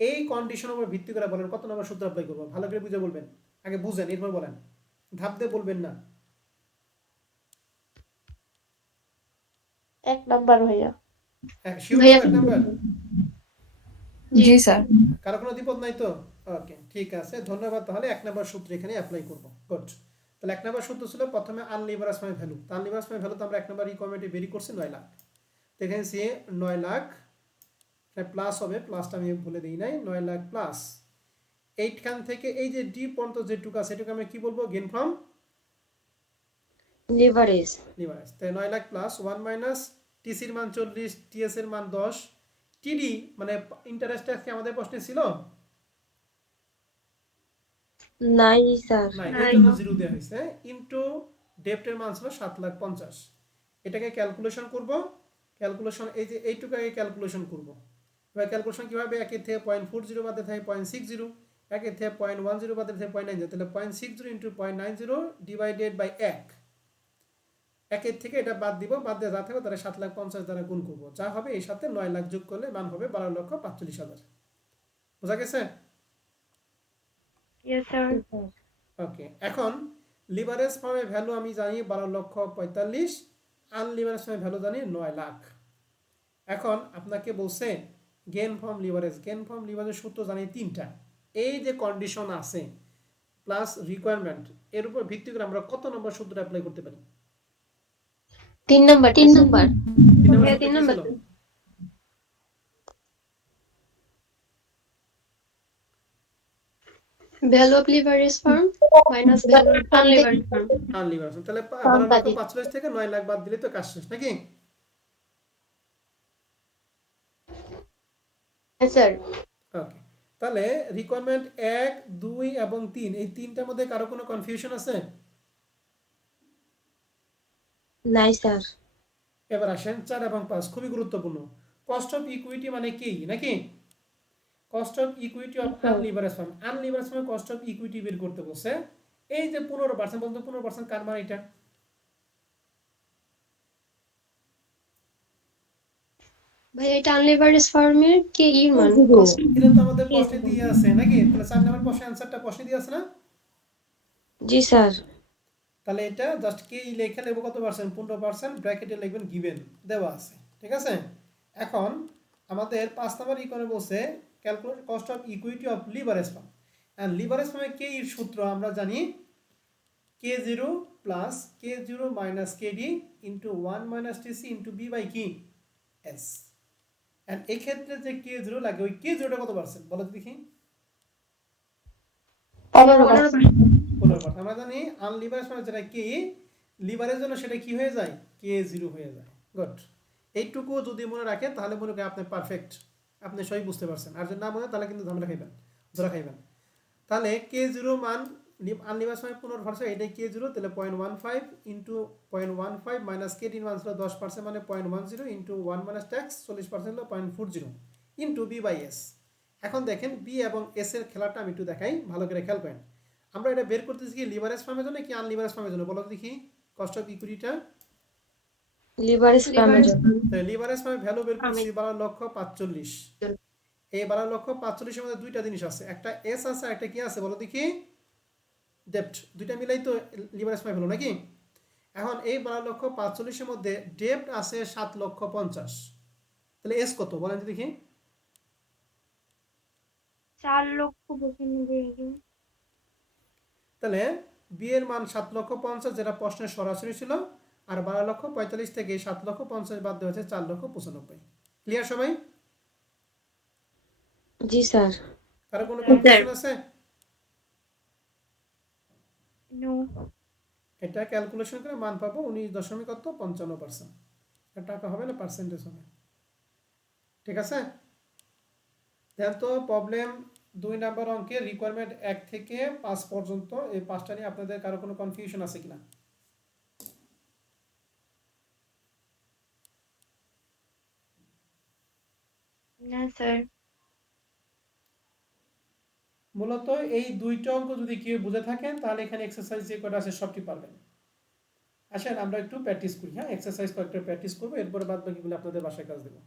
এই কন্ডিশনের উপর ভিত্তি করে বলেন কত নম্বর সূত্র অ্যাপ্লাই করব? ভালো করে বুঝে বলবেন, আগে বুঝেন এরপর বলেন, ধাপ দিয়ে বলবেন না। 1 নাম্বার ভাইয়া। Sure 1 number? জি স্যার। কারো কোনো দ্বিমত নাই তো? ওকে, ঠিক আছে, ধন্যবাদ। তাহলে 1 নাম্বার সূত্র এখানে অ্যাপ্লাই করব। গুড। তাহলে 1 নাম্বার সূত্র ছিল প্রথমে আনলিভারেজ ফার্ম ভ্যালু। আনলিভারেজ ফার্ম ভ্যালু তো আমরা 1 নাম্বার রিকোয়ারমেন্টে বেরি করছি 9 লাখ। দেখেন সে 9 লাখ প্লাস হবে, প্লাসটা আমি ভুলে দিই নাই, 9 লাখ প্লাস 8 খান থেকে এই যে ডি পর্যন্ত যেটুকু আছে এটুকু আমরা কি বলবো? Gain from leverage. লিভারেজ। তাই 9 লাখ প্লাস 1 মাইনাস টিসির মান 40, টিএস এর মান 10, টিডি মানে ইন্টারেস্ট ট্যাক্স কি আমাদের প্রশ্নে ছিল? নাই স্যার। না, এর জন্য জিরো দেওয়া হয়েছে। ইনটু ডেপ্টের মান ছিল 7,50,000। এটাকে ক্যালকুলেশন করব। ক্যালকুলেশন এই যে এইটুকুকে ক্যালকুলেশন করব। এবার ক্যালকুলেশন কিভাবে? 1 এর থেকে 0.40 বাদে থাকে 0.60, 1 এর থেকে 0.10 বাদে থাকে 0.90, তাহলে 0.60 ইনটু 0.90 ডিভাইডেড বাই 1। 1 এর থেকে এটা বাদ দিব, বাদ দিয়ে যা থাকবে তাহলে 7,50,000 দ্বারা গুণ করব, যা হবে এই সাথে 9 লাখ যোগ করলে মান হবে 12,45,000। বুঝা গেছে? Yes, sir. ওকে, এখন লিভারেজ ফার্মের ভ্যালু আমি জানি 12,45,000, আনলিভারেজ ফার্মের ভ্যালু জানি 9 লাখ। এখন আপনাকে বলছে gain from leverage. Gain from লিভারেজের সূত্র জানি তিনটা। এই যে কন্ডিশন আছে প্লাস রিকোয়ারমেন্ট, এর উপর ভিত্তি করে আমরা কত নম্বর সূত্র অ্যাপ্লাই করতে পারি? 3 নাম্বার। 3 নাম্বার। 3 নম্বর হ্যাঁ, সূত্র 3 কি নাম্বার। ছিল? Value of leverage firm minus value of unleverage firm. Unleverage, তাহলে 12,45,000 থেকে 9 লাখ বাদ দিলে তো কাজ শেষ নাকি? হ্যাঁ স্যার। ওকে, তাহলে রিকোয়ারমেন্ট 1, 2 এবং 3 এই তিনটার মধ্যে কারো কোনো কনফিউশন আছে? নাই স্যার। এবার আসেন 4 এবং 5, খুবই গুরুত্বপূর্ণ। কস্ট অফ ইকুইটি মানে কি নাকি? Cost of equity of unleverage firm, unleverage ফার্মে কস্ট অফ ইকুইটি বের করতে বলছে। এই যে 15% বলতে 15% কার মান এটা? ভাই এটা আনলিভারেজ ফার্মের কে এর মান কস্ট। এটা তো আমাদের প্রশ্নে দিয়ে আছে নাকি? তাহলে 4 নাম্বার প্রশ্নের অ্যানসারটা প্রশ্নে দিয়ে আছে না? জি স্যার। তাহলে এটা জাস্ট কে লেখা নেব কত পার্সেন্ট? 15%, ব্র্যাকেটে লিখবেন গিভেন, দেওয়া আছে, ঠিক আছে? এখন আমাদের 5 নাম্বার ইকোনে বলছে calculate cost of equity of leverage firm. And leverage ফার্মে কে এর সূত্র আমরা জানি K0 plus K0 minus KD into 1 minus TC into B by কি S। এন্ড এই ক্ষেত্রে যে K0 লাগে ওই K0টা কত পার্সেন্ট বলো তো দেখি? 15%। আমরা জানি আনলিভারেজ মানে যেটা কি লিভারের জন্য সেটা কি হয়ে যায়? K0 হয়ে যায়। গুড, এইটুকু যদি মনে রাখেন তাহলে মনে করেন আপনি পারফেক্ট, আপনি সবই বুঝতে পারছেন। আর যদি না মনে তাহলে কিন্তু ঝামেলা খাইবেন, ধরা খাইবেন। তাহলে K0 মান আনলিভারেজ মানে 15%, এটাই K0, তাহলে 0.15 ইন্টু 0.15 মাইনাস KD মান ছিল 10% মানে 0.10 ইন্টু 1 মাইনাস ট্যাক্স 40% হলো 0.40 ইন্টু B বাই S। এখন দেখেন বি এবং এস এর খেলাটা আমি একটু দেখাই, ভালো করে খেয়াল করেন। আমরা এটা বের করতেছি কি লিভারেজ ফার্মের জন্য কি আনলিভারেজ ফার্মের জন্য বলো দেখি? কস্ট অফ ইকুইটিটা লিভারেজ ফার্মের জন্য। তাহলে লিভারেজ ফার্মের ভ্যালু বের করছি 12,45,000। এই 12,45,000 এর মধ্যে দুইটা জিনিস আছে, একটা এস আছে আর একটা কি আছে বলো দেখি? ডেপ্ট। দুইটা মিলাই তো লিভারেজ ফার্ম হলো নাকি? এখন এই 12,45,000 এর মধ্যে ডেপ্ট আছে 7,50,000, তাহলে এস কত বলেন তো দেখি? 4,95,000। তাহলে বি এর মান 7,50,000 যেটা প্রশ্নের সরাসরি ছিল, আর 12,45,000 থেকে 7,50,000 বাদ দেওয়া হয়েছে 4,95,000। ক্লিয়ার সবাই? জি স্যার। কারো কোনো কনফিউশন আছে? নো। এটা ক্যালকুলেশন করে মান পাবো 19.55%। টাকা হবে না, পার্সেন্টেজ হবে, ঠিক আছে? দেন তো প্রবলেম 2 নাম্বার অঙ্কের রিকোয়ারমেন্ট 1 থেকে 5 পর্যন্ত, এই 5টা নিয়ে আপনাদের কারো কোনো কনফিউশন আছে কিনা? না স্যার। মূলত এই দুইটা অঙ্ক যদি কেউ বুঝে থাকেন তাহলে এখানে এক্সারসাইজ যে কটা আছে সবটি পারবেন। আসেন আমরা একটু প্র্যাকটিস করি, হ্যাঁ এক্সারসাইজ কয়েকটা প্র্যাকটিস করবো, এরপরে বাদ বাকিগুলো আপনাদের বাসায় কাজ দেবো।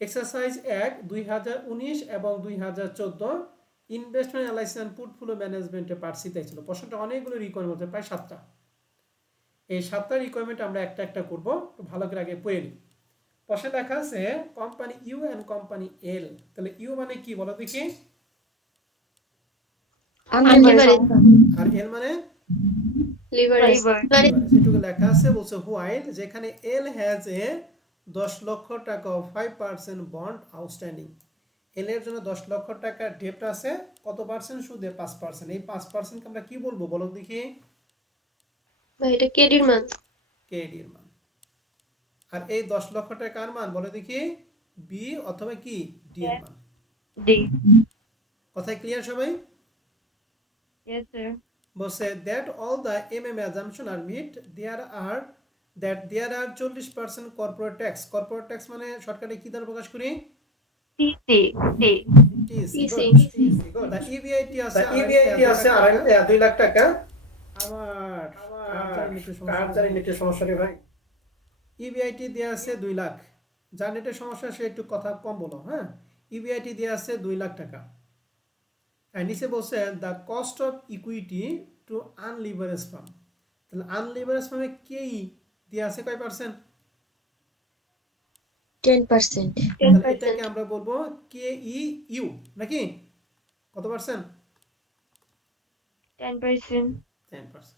এক্সারসাইজ 1 2019 এবং 2014 ইনভেস্টমেন্ট অ্যানালাইসিস এন্ড পোর্টফোলিও ম্যানেজমেন্টে পার্ট সি ছিল। প্রশ্নটা অনেকগুলো রিকোয়ারমেন্ট হচ্ছে, প্রায় 7টা। এই 7টা রিকোয়ারমেন্ট আমরা একটা একটা করব, একটু ভালো করে আগে পড়ে নিই। প্রশ্নে লেখা আছে কোম্পানি ইউ এন্ড কোম্পানি এল, তাহলে ইউ মানে কি বলো দেখি? আনলিভারেজ আর এল মানে লিভারেজ মানে এটুকু লেখা আছে, বলছে হোয়াইল যেখানে এল হ্যাজ এ 10 লক্ষ টাকা 5% বন্ড আউটস্ট্যান্ডিং। এল এর জন্য 10 লক্ষ টাকা ডেপ্ট আছে, কত পার্সেন্ট সুদে? 5%। এই 5% কে আমরা কি বলবো বলো দেখি? ভাই এটা কেডির মান। কেডি এর মান। আর এই 10 লক্ষ টাকার মান বলো দেখি? বি অথবা কি ডি এর মান। ডি। কথাই ক্লিয়ার সবাই? Yes sir. বলছে that all the MM assumption are met, there are 40% corporate tax। corporate tax মানে শর্টকাটে কি দ্বারা প্রকাশ করি? TC. TC। TC good। The EBIT আছে 2 লাখ টাকা। আমার কার জানি নেটের সমস্যা রে ভাই। EBIT দেয়া আছে 2 লাখ। যার নেটের সমস্যা সে একটু কথা কম বলো, হ্যাঁ। EBIT দেয়া আছে 2 লাখ টাকা। আর নিচে বলছে the cost of equity to unleverage firm. তাহলে আনলিভারেজ ফার্মে কেই দিয়ে আছে কয় পার্সেন্ট? 10%। তাহলে এটাকে আমরা বলবো কে ই ইউ নাকি? কত পার্সেন্ট? 10%। 10%।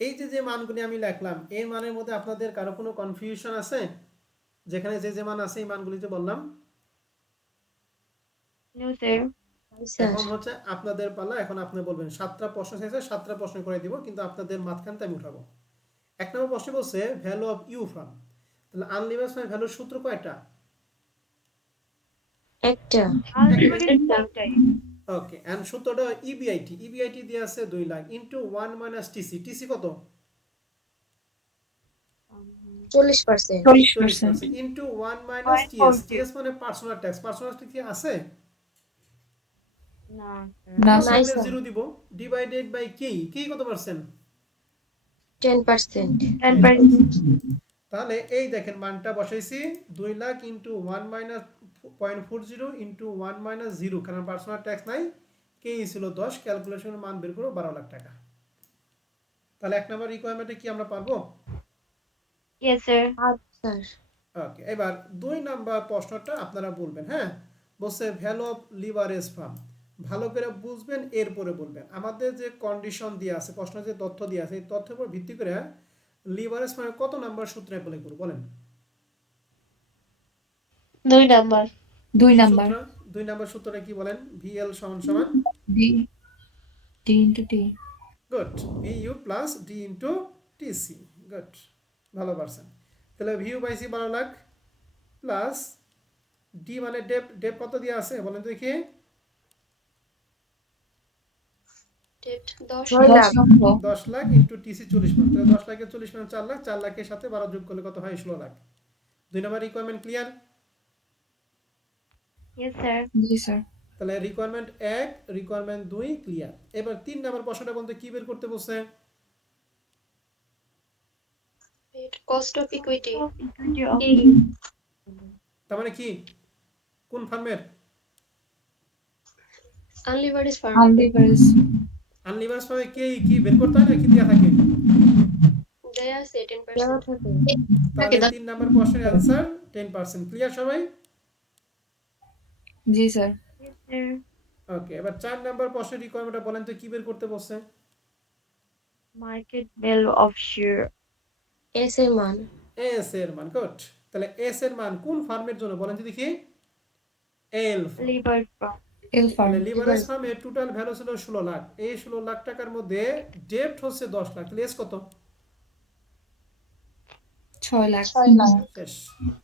এই যে যে মানগুলি আমি লিখলাম এই মানের মধ্যে আপনাদের কারো কোনো কনফিউশন আছে? যেখানে যে যে মান আছে এই মানগুলি যে বললাম? No sir. স্যার এখন হচ্ছে আপনাদের পালা, এখন আপনি বলবেন। 7টা প্রশ্ন চাইছে, 7টা প্রশ্ন করে দিব, কিন্তু আপনাদের মাঝখানটা আমি উঠাবো। 1 নম্বর প্রশ্ন বলছে ভ্যালু অফ ইউ ফ্রম। তাহলে আনলিভারেজ ফ্রম ভ্যালুর সূত্র কয়টা? একটা আনলিভারেজ একটা। একটাই। ওকে, এন্ড সূত্রটা ইবিআইটি। ইবিআইটি দিয়ে আছে 2 lakh into 1 minus TC. TC কত? 40%। 40% ইনটু 1 মাইনাস টিএস। 0.42 টিএস মানে পার্সোনাল ট্যাক্স। পার্সোনাল ট্যাক্স কি আছে? না না কোনো স্যার। নাই কারণে স্যার 0 দিব। ডিভাইডেড বাই কি? কি কত পার্সেন্ট? 10%। 10%। তাহলে এই দেখেন মানটা বসাইছি 2 lakh into 1 minus 0.40 into 1 minus 0, কারণ পার্সোনাল ট্যাক্স নাই। কে ছিল 10, ক্যালকুলেশনের মান বের করো 12 লাখ টাকা। তাহলে 1 নম্বর রিকোয়ারমেন্টে কি আমরা পারবো? Yes sir. স্যার ওকে, এবার 2 নাম্বার প্রশ্নটা আপনারা বলবেন। হ্যাঁ, বলছে ভ্যালু অফ লিভারেজ ফার্ম। ভালো করে বুঝবেন, এরপরে বলবেন। আমাদের যে কন্ডিশন দিয়ে আছে, প্রশ্ন যে তথ্য দিয়ে আছে, এই তথ্যের উপর ভিত্তি করে লিভারেজ ফার্মে কত নাম্বার সূত্র অ্যাপ্লাই করব বলেন? 2 নাম্বার। 2 কি নাম্বার। সূত্র? 2 নাম্বার সূত্রটা কি বলেন? ভিএল সমান সমান D D into T. Good, VU plus D into TC. Good, ভালো পারছেন। তাহলে ভিইউ পাইছি 12 লাখ প্লাস ডি মানে ডেপ। ডেপ কত দিয়ে আছে বলেন তো দেখি? ডেট 10 6 লাখ। 10 লক্ষ। 10 লাখ ইন্টু টিসি 40 মান। তাহলে 10 লাখে 40 মান 4 লাখ। 4 লাখের সাথে 12 যোগ করলে কত হয়? 16 লাখ। 2 নম্বর রিকোয়ারমেন্ট ক্লিয়ার? Yes sir. জি স্যার। তাহলে রিকোয়ারমেন্ট 1, রিকোয়ারমেন্ট 2 ক্লিয়ার। এবার 3 নম্বর প্রশ্নটা বলতে কি বের করতে বলছে? Cost of equity. Of equity of কি? তার মানে কি? কোন ফার্মের? আনলিভারেজ ফার্ম। আনলিভারেজ। আনলিভারেজ ফার্মে কে কি বের করতে হয় না কি দেয়া থাকে? দেয়া আছে দেওয়া 10%। থাকে। তাহলে 3 নম্বর প্রশ্নের অ্যান্সার 10%। ক্লিয়ার সবাই? জি স্যার। Yes sir. ওকে, এবার 4 নম্বর প্রশ্নের রিকোয়ারমেন্টটা বলেন তো কি বের করতে বলছে? Market value of share. S এর মান এস এর মান। গুড, তাহলে এস এর মান কোন ফার্মের জন্য বলেন তো দেখি? এল ফার্ম। Liver farm. এল ফার্ম। তাহলে লিভারেজ ফার্মের টোটাল ভ্যালু ছিল 16 লাখ। এই 16 লাখ টাকার মধ্যে ডেপ্ট হচ্ছে 10 লাখ। তাহলে এস কত? 6 লাখ। শেষ।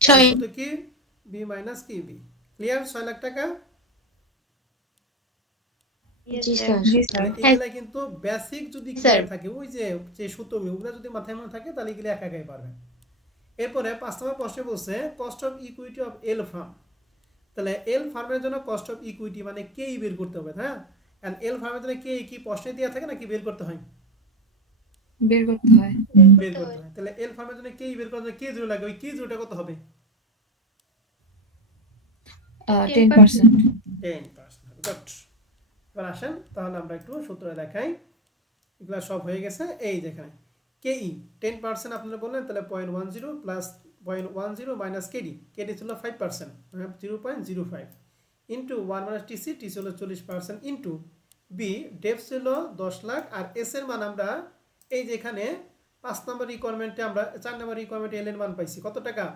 ছয়। কত কি? বি মাইনাস কি বি। ক্লিয়ার? 6 লাখ টাকা। Yes জি sir. স্যার জি স্যার। মানে এগুলা কিন্তু বেসিক যদি স্যার। ক্লিয়ার থাকে, ওই যে যে সূত্রগুলো ওগুলো যদি মাথায় মনে থাকে, তাহলে এগুলো একা একাই পারবেন। এরপরে 5 নম্বর প্রশ্নে বলছে cost of equity of L firm. তাহলে এল ফার্মের জন্য কস্ট অফ ইকুইটি মানে কেই বের করতে হবে। হ্যাঁ, এন্ড এল ফার্মের জন্য কে কি প্রশ্নে দেওয়া থাকে নাকি বের করতে হয়? বের করতে হয়। বের করতে হয়। তাহলে এল ফার্মের জন্য কেই বের করতে হয়, কে জিরো লাগে, ওই কে জিরোটা কত হবে? 10%। 10%। গুড। এবার আসেন তাহলে আমরা একটু সূত্র দেখাই। এগুলো সব হয়ে গেছে। এই যেখানে কেই 10% আপনারা বললেন, তাহলে 0.10 প্লাস 0.10 মাইনাস কেডি। কেডি ছিল 5%, 0.05 ইন্টু 1 মাইনাস টিসি। টিসি হলো 40% ইন্টু বি ডেপ ছিল 10 লাখ। আর এস এর মান আমরা এই যেখানে 5 নম্বর রিকোয়ারমেন্টে আমরা 4 নম্বর রিকোয়ারমেন্টে এল এর মান পাইছি কত টাকা?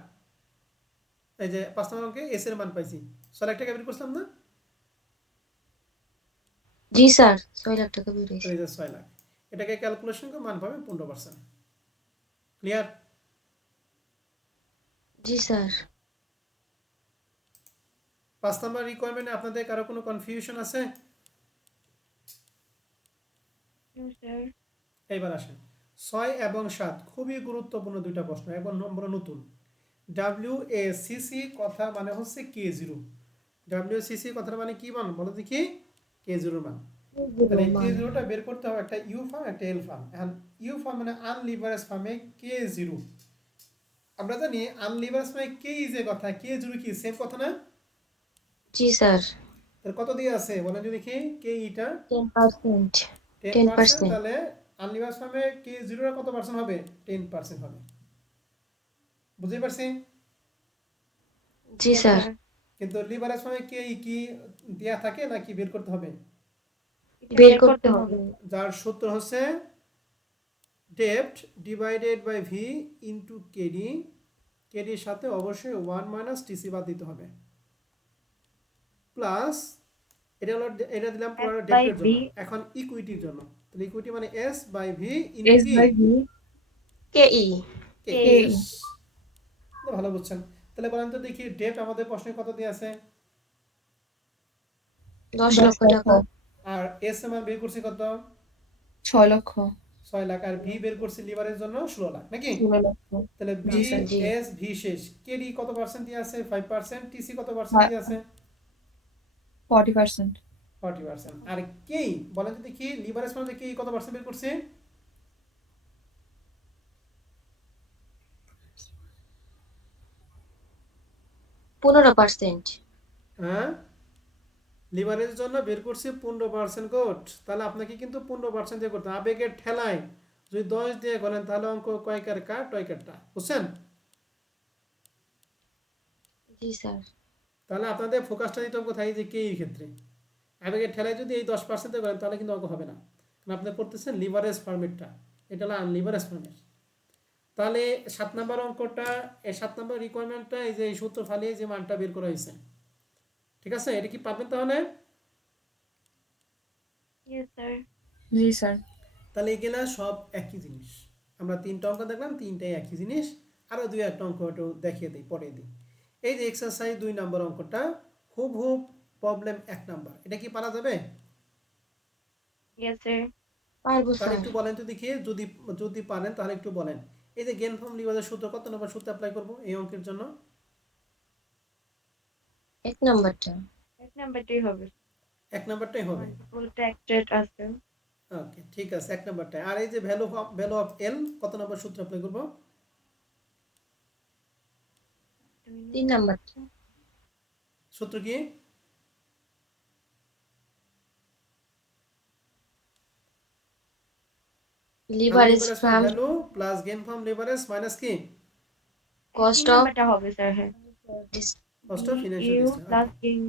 এই যে 5 নম্বরকে এস এর মান পাইছি 6 লাখ টাকা বের করছিলাম না? জি স্যার 6 লাখ টাকা বের হয়েছে। এই যে 6 লাখ, এটাকে ক্যালকুলেশন করে মান পাবে 15%। ক্লিয়ার? জি স্যার 5 নম্বর রিকোয়ারমেন্টে আপনাদের কারো কোনো কনফিউশন আছে? No sir. এইবার আসেন 6 এবং 7 খুবই গুরুত্বপূর্ণ দুইটা প্রশ্ন। এবং নম্বর নতুন। WACC কথা মানে হচ্ছে K0। WACC কথার মানে কি মান বলো দেখি? K0 মান। তাহলে K0টা বের করতে হবে একটা ইউ ফার্ম একটা এল ফার্ম। এখন ইউ ফার্ম মানে আনলিভারেজ ফার্মে K0। আমরা জানি আনলিভারেজ ফার্মে কে ইজ এ কথা, K0 কি সেম কথা না? জি স্যার তাহলে কত দিয়ে আছে বলেন যদি দেখি? কে ইটা 10%। 10%। 10%। তাহলে আনলিভারেজ ফার্মে K0 এর কত পার্সেন্ট হবে? 10% হবে। বুঝতে পারছি? জি Yes স্যার sir. কিন্তু লিভারেজ ফার্মে কে কি দেয়া থাকে নাকি বের করতে হবে? বের করতে হবে। যার সূত্র হচ্ছে ডেপ্ট divided by V into KD. কেডির সাথে অবশ্যই 1 মাইনাস টিসি বাদ দিতে হবে, প্লাস এটা হলো এটা দিলাম পুরো S by ডেপ্টের জন্য। V. এখন ইকুইটির জন্য, তাহলে ইকুইটি মানে S by V in S কি by V KE. K. K. KE Yes. তো ভালো বুঝছেন। তাহলে বলেন তো দেখি ডেপ্ট আমাদের প্রশ্নে কত দিয়ে আছে, 10 10 লক্ষ লক্ষ টাকা। আর এস এর মান বের করছি কত, 6 লক্ষ 6 লাখ, আর ভি বের করছি লিভারের জন্য 16 লাখ নাকি। 16 লক্ষ তাহলে জি বি স্যার জি। এস ভি শেষ, কেডি কত পার্সেন্ট দিয়ে আছে 5%, টিসি কত পার্সেন্ট দিয়ে আছে 40%। 40%, আর কেই বলেন তো দেখি লিভারেজ মানে কেই কত পার্সেন্ট বের করছে, 15%। হ্যাঁ লিভারের জন্য বের করছি 15% কোট। তাহলে আপনাকে কিন্তু 15% দিয়ে করতে হবে। আবেগের ঠেলায় যদি 10 দিয়ে করেন তাহলে অঙ্ক কয়কার কা টয়কারটা, বুঝছেন। জি স্যার। তাহলে আপনাদের ফোকাসটা দিতে হবে কোথায়, যে কে এই ক্ষেত্রে আবেগের ঠেলায় যদি এই 10% দিয়ে করেন তাহলে কিন্তু অঙ্ক হবে না, কারণ আপনি করতেছেন লিভারেজ ফর্মেটটা, এটা হলো আনলিভারেজ ফর্মেট। তাহলে 7 নম্বর অঙ্কটা, এই 7 নম্বর রিকোয়ারমেন্টটা এই যে এই সূত্র ফালিয়ে যে মানটা বের করা হয়েছে, ঠিক আছে, এটা কি পারবেন তাহলে। Yes, sir. জি স্যার। তাহলে এগুলা সব একই জিনিস। আমরা 3টা অঙ্ক দেখলাম, 3টাই একই জিনিস। আরও 2-1টা অঙ্ক একটু দেখিয়ে দিই, পরে দিই। এই যে এক্সারসাইজ 2 নম্বর অঙ্কটা হুবহুব প্রবলেম 1 নম্বর, এটা কি পারা যাবে। Yes, sir. পারবো তাহলে স্যার। একটু বলেন তো দেখি, যদি যদি পারেন তাহলে একটু বলেন। এই যে গেইন ফর্ম লিভারের সূত্র, কত নম্বর সূত্র অ্যাপ্লাই করব এই অঙ্কের জন্য, 1 নাম্বারটা। এক নাম্বারটাই হবে। 1 নম্বরটাই হবে। মাল্টিপল টেক্সটেড আছে। ওকে ঠিক আছে, 1 নম্বরটাই। আর এই যে ভ্যালু অফ এল, কত নম্বর সূত্র অ্যাপ্লাই করব, 3 নাম্বারটা। সূত্র কি, leverage unleverage from value plus gain from leverage minus কি কস্ট তিন অফ নাম্বারটা হবে স্যার, হ্যাঁ। Cost of financial you district. Plus gain.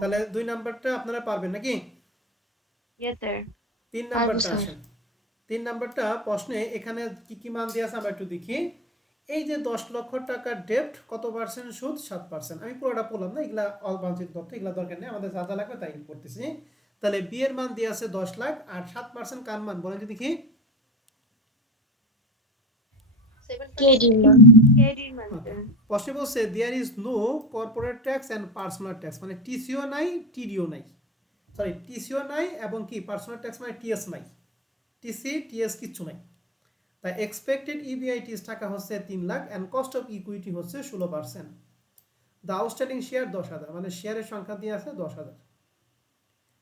তাহলে 2 নাম্বারটা আপনারা পারবেন নাকি। Yes sir. 3 পারবো নাম্বারটা স্যার। আসেন। 3 নাম্বারটা প্রশ্নে এখানে কি কি মান দিয়ে আছে আমরা একটু দেখি। এই যে 10 লক্ষ টাকার ডেপ্ট, কত পার্সেন্ট সুদ, 7%। আমি পুরোটা বললাম না, এগুলা অবাঞ্ছিত তথ্য, এগুলা দরকার নেই, আমাদের যা যা লাগবে তাই করতেছি। তাহলে বি এর মান দিয়ে আছে 10 লাখ, আর 7% কার মান বলেন তো দেখি। কেডি মান। কেডির মান স্যার। প্রশ্নে বলছে there is no corporate tax and personal tax, মানে টিসিও নাই টিডিও নাই, সরি টিসিও নাই এবং কি পার্সোনাল ট্যাক্স মানে টিএস নাই, টিসি টিএস কিচ্ছু নাই। তাই এক্সপেক্টেড ইবিআইটিস টাকা হচ্ছে 3 lakh and cost of equity হচ্ছে 16%। দ্য আউটস্ট্যান্ডিং শেয়ার 10,000, মানে শেয়ারের সংখ্যা দিয়ে আছে 10,000।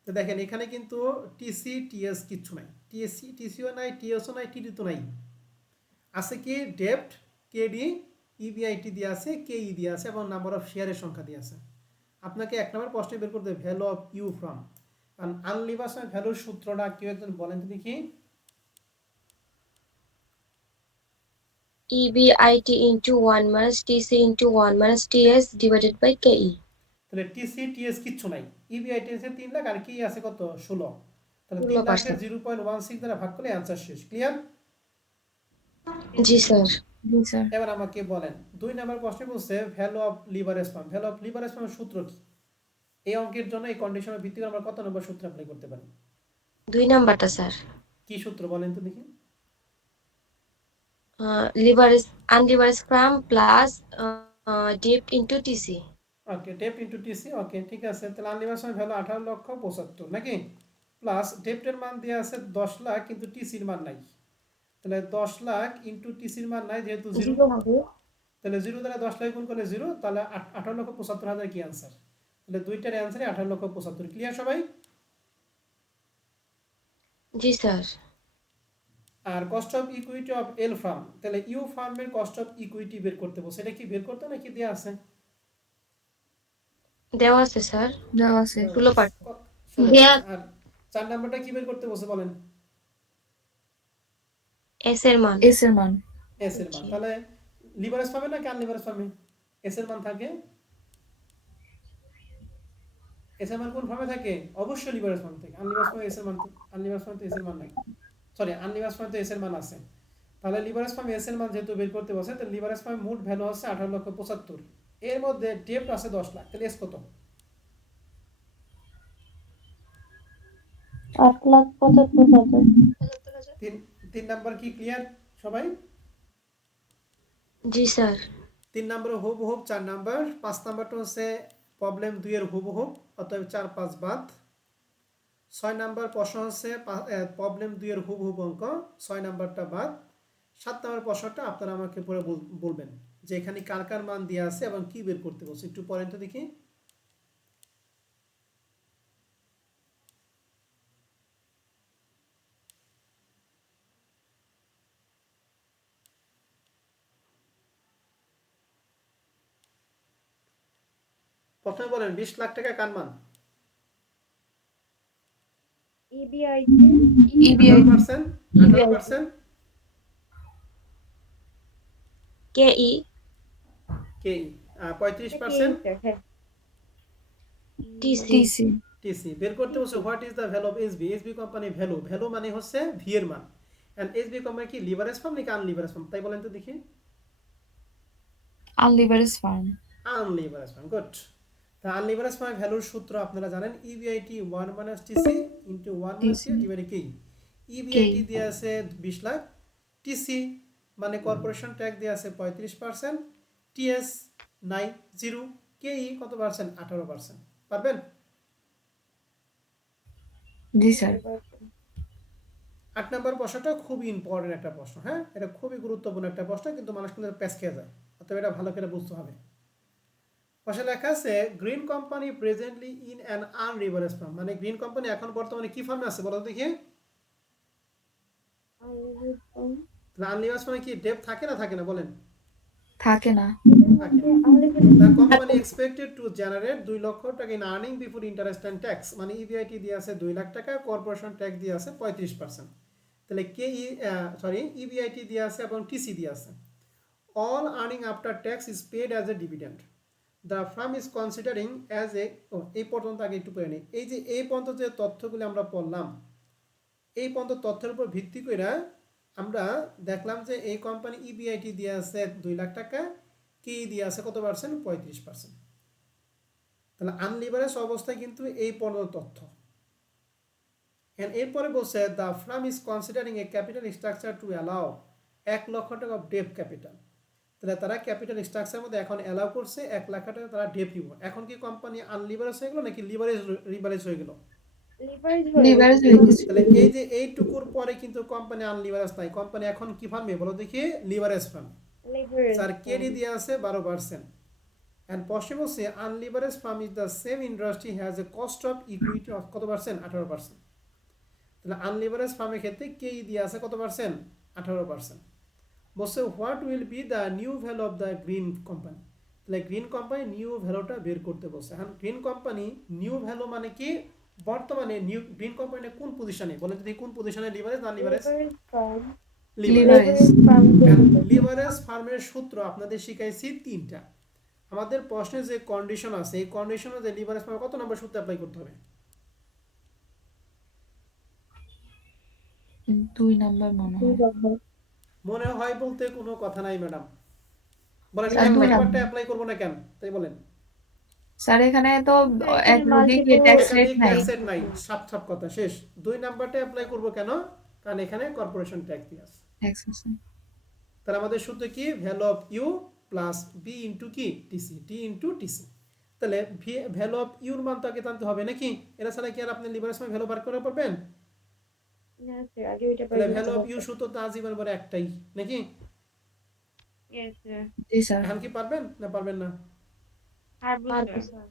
তো দেখেন এখানে কিন্তু টিসি টিএস কিচ্ছু নাই, টিসিও নাই, টিএসও নাই, টিডি তো নাই। আছে কি ডেপ্ট, কেডি, ইবিআইটি দিয়ে আছে, কেই দিয়ে আছে এবং নাম্বার অফ শেয়ারের সংখ্যা দিয়ে আছে। আপনাকে 1 নম্বর প্রশ্নে বের করতে হবে ভ্যালু অফ ইউ ফ্রম, কারণ আনলিভারেজ ভ্যালুর সূত্রটা কেউ একজন বলেন তো দেখি। EBIT into 1 minus TC into 1 minus TS divided by KE. তাহলে টিসি টিএস কিচ্ছু নাই, ইবিআইটি আছে 3 লাখ আর কি আছে কত 16, তাহলে 3 লাখের 16%। 0.16 দ্বারা ভাগ করলে অ্যান্সার শেষ। ক্লিয়ার। জি স্যার। জি স্যার। এবার আমাকে বলেন 2 নম্বর প্রশ্নে বলছে value of leverage farm, value of leverage ফার্মের সূত্র কি। এই অঙ্কের জন্য এই কন্ডিশনের ভিত্তি করে আমরা কত নম্বর সূত্র অ্যাপ্লাই করতে পারি, 2 নাম্বারটা স্যার। কি সূত্র বলেন তো দেখি। Leverage unleverage from plus debt into TC. Okay ডেপ্ট ইনটু টিসি, ওকে ঠিক আছে। তাহলে আনলিভারেজ ফার্মের ভ্যালু 18,75,000 নাকি, প্লাস ডেপ্টের মান দেওয়া আছে 10 লাখ কিন্তু টিসির মান নাই, তাহলে 10 লাখ ইনটু টিসির মান নাই যেহেতু 0, জিরো হবে। তাহলে 0 দ্বারা 10 লাখ গুণ করলে 0, তাহলে 18,75,000 কি অ্যান্সার। তাহলে দুইটার অ্যান্সারই 18,75,000। ক্লিয়ার সবাই। জি স্যার। আর cost of equity of L firm, তাহলে ইউ ফার্মের কস্ট অফ ইকুইটি বের করতে বলছে, এটা কি বের করতে নাকি দেওয়া আছে, দেওয়া আছে স্যার। দেওয়া আছে। 16%। 16%। আর 4 নাম্বারটা কি বের করতে বলছে বলেন, এস এর মান। এস এর মান। এস এর মান। তাহলে লিভারেজ পাবে নাকি আনলিভারেজ পাবে, এস এর মান থাকে, এস এর মান কোন ফর্মে থাকে, অবশ্যই লিভারেজ ফর্ম থাকে। আনলিভারেজ ফর্মে এস এর মান, আনলিভারেজ ফর্মে তো এস এর মান নাই, সরি আনলিভারেজ ফর্মে তো এস এর মান আছে। তাহলে লিভারেজ ফর্মে এস এর মান যেহেতু বের করতে বলছে, তাহলে লিভারেজ ফর্মে মোট ভ্যালু হচ্ছে 18,75,000, এর মধ্যে ডেপ্ট আছে 10 লাখ, তাহলে এস কত, $8,75,000 তিন নাম্বার কি ক্লিয়ার সবাই? জি স্যার। 3 নম্বরে হুবহুব, 4 নাম্বার, 5 নাম্বারটা হচ্ছে প্রবলেম 2 এর হুবহুব, অতএব 4 5 বাদ। 6 নাম্বার প্রশ্ন হচ্ছে প্রবলেম 2 এর হুবহুব অঙ্ক, 6 নাম্বারটা বাদ। 7 নাম্বার প্রশ্নটা আপনারা আমাকে পরে বলবেন যে এখানে কার কার মান দেওয়া আছে এবং কি বের করতে বলছে, একটু পড়েন তো দেখি। প্রথমে বলেন 20 লাখ টাকা কার মান? EBIT, EBIT 18%, 18%, KE, কে 35%, sir. হ্যাঁ, TC, TC টিসি। বের করতে বলছে what is the value of SB. SB company value, value মানে হচ্ছে ভি এর মান। এন্ড এসবি কোম্পানি কি লিভারেজ ফার্ম নাকি আনলিভারেজ ফার্ম, তাই বলেন তো দেখি। unleveraged firm unleverage firm, good. তা আনলিভারেজ ফার্ম ভ্যালুর সূত্র আপনারা জানেন, EBIT 1 minus TC into 1 minus TC T divided K. K EBIT দেয়া আছে 20 লাখ, টিসি মানে কর্পোরেশন ট্যাক্স দেয়া আছে 35%, টিএস নাই 0, কেই কত পার্সেন্ট? 18%। পারবেন? জি স্যার 8 নম্বর প্রশ্নটা খুবই ইম্পর্টেন্ট একটা প্রশ্ন, হ্যাঁ, এটা খুবই গুরুত্বপূর্ণ একটা প্রশ্ন, কিন্তু মানুষ কিন্তু প্যাচ খেয়ে যায়, অতএব এটা ভালো করে বুঝতে হবে। পাশে লেখা আছে green company presently in an unleverage firm, মানে গ্রিন কোম্পানি এখন বর্তমানে কি ফার্মে আছে বলো তো দেখি। আনলিভারেজ ফার্মে কি ডেপ থাকে না থাকে না বলেন? থাকে না থাকে। The company expected to generate 2 লক্ষ টাকা in earning before interest and tax, মানে ইবিআইটি দিয়ে আছে 2 লাখ টাকা, কর্পোরেশন ট্যাক্স দিয়ে আছে 35%। তাহলে ইবিআইটি দিয়ে আছে এবং টিসি দিয়ে আছে। All earning after tax is paid as a dividend. The firm is considering as a এই পর্যন্ত আগে একটু পড়ে নিই। এই যে এই পর্যন্ত যে তথ্যগুলো আমরা পড়লাম, এই পর্যন্ত তথ্যের উপর ভিত্তি করে আমরা দেখলাম যে এই কোম্পানি ইবিআইটি দিয়ে আছে 2 লাখ টাকা, কি দিয়ে আছে কত পার্সেন্ট? 35%। তাহলে আনলিভারেজ অবস্থায় কিন্তু এই পর্যন্ত তথ্য। এরপরে বলছে the farm is considering A capital structure to allow 1 লক্ষ টাকা অফ ডেপ ক্যাপিটাল। তাহলে তারা ক্যাপিটাল স্ট্রাকচারের মধ্যে এখন অ্যালাউ করছে 1 লাখ টাকা তারা ডেপ নিব। এখন কি কোম্পানি আনলিভারেজ হয়ে গেল নাকি লিভারেজ হয়ে গেল? লিভারেজ হয়ে গেছে তাহলে এই যে এইটুকুর পরে কিন্তু কোম্পানি আনলিভারেজ নাই, কোম্পানি এখন কি ফার্মে বলো দেখি? Leverage farm. স্যার কেডি দিয়ে আছে 12%। And possible say unleveraged firm is the same industry has a cost of equity of কত পার্সেন্ট? 18%। তাহলে আনলিভারেজ ফার্মের ক্ষেত্রে কে দিয়ে আছে কত পার্সেন্ট? 18%। বলছে what will be the new value of the green company. তাহলে গ্রিন কোম্পানি নিউ ভ্যালুটা বের করতে বলছে। এখন গ্রিন কোম্পানি নিউ ভ্যালু মানে কি? বর্তমানে নিউ গ্রিন কোম্পানি কোন পজিশনে বলে যদি, কোন পজিশনে? লিভারেজ না লিভারেজ? লিভারেজ লিভারেজ ফার্মের সূত্র আপনাদের শিখাইছি 3টা। আমাদের প্রশ্নে যে কন্ডিশন আছে, এই কন্ডিশনে যে লিভারেজ ফার্মে কত নম্বর সূত্র অ্যাপ্লাই করতে হবে? 2 নাম্বার মনে হয় বলতে কোনো কথা নাই ম্যাডাম, বলেন স্যার, এক 2 নাম্বারটা নাম্বার অ্যাপ্লাই করব না কেন, তাই বলেন। স্যার এখানে তো একাধিক multiple ট্যাক্স রেট একাধিক নাই ট্যাক্স রেট নাই, সাপ কথা শেষ। 2 নাম্বারটা অ্যাপ্লাই করব কেন? কারণ এখানে কর্পোরেশন ট্যাক্স দিয়ে আছে। ট্যাক্স আছে তাহলে আমাদের সূত্র কি? Value of U plus B into কি? TC, T into TC. তাহলে ভ্যালু অফ ইউর মান তো আগে জানতে হবে নাকি? এরা ছাড়া কি আর আপনি লিভারেজ ফার্মে ভ্যালু বার করে পারবেন? না স্যার, আগে ওইটা তাহলে ভ্যালু অফ ইউ সূত্র তো আজীবন বড় একটাই নাকি? Yes, sir. জি স্যার এখন কি পারবেন না পারবেন না? পারবো পারবো স্যার।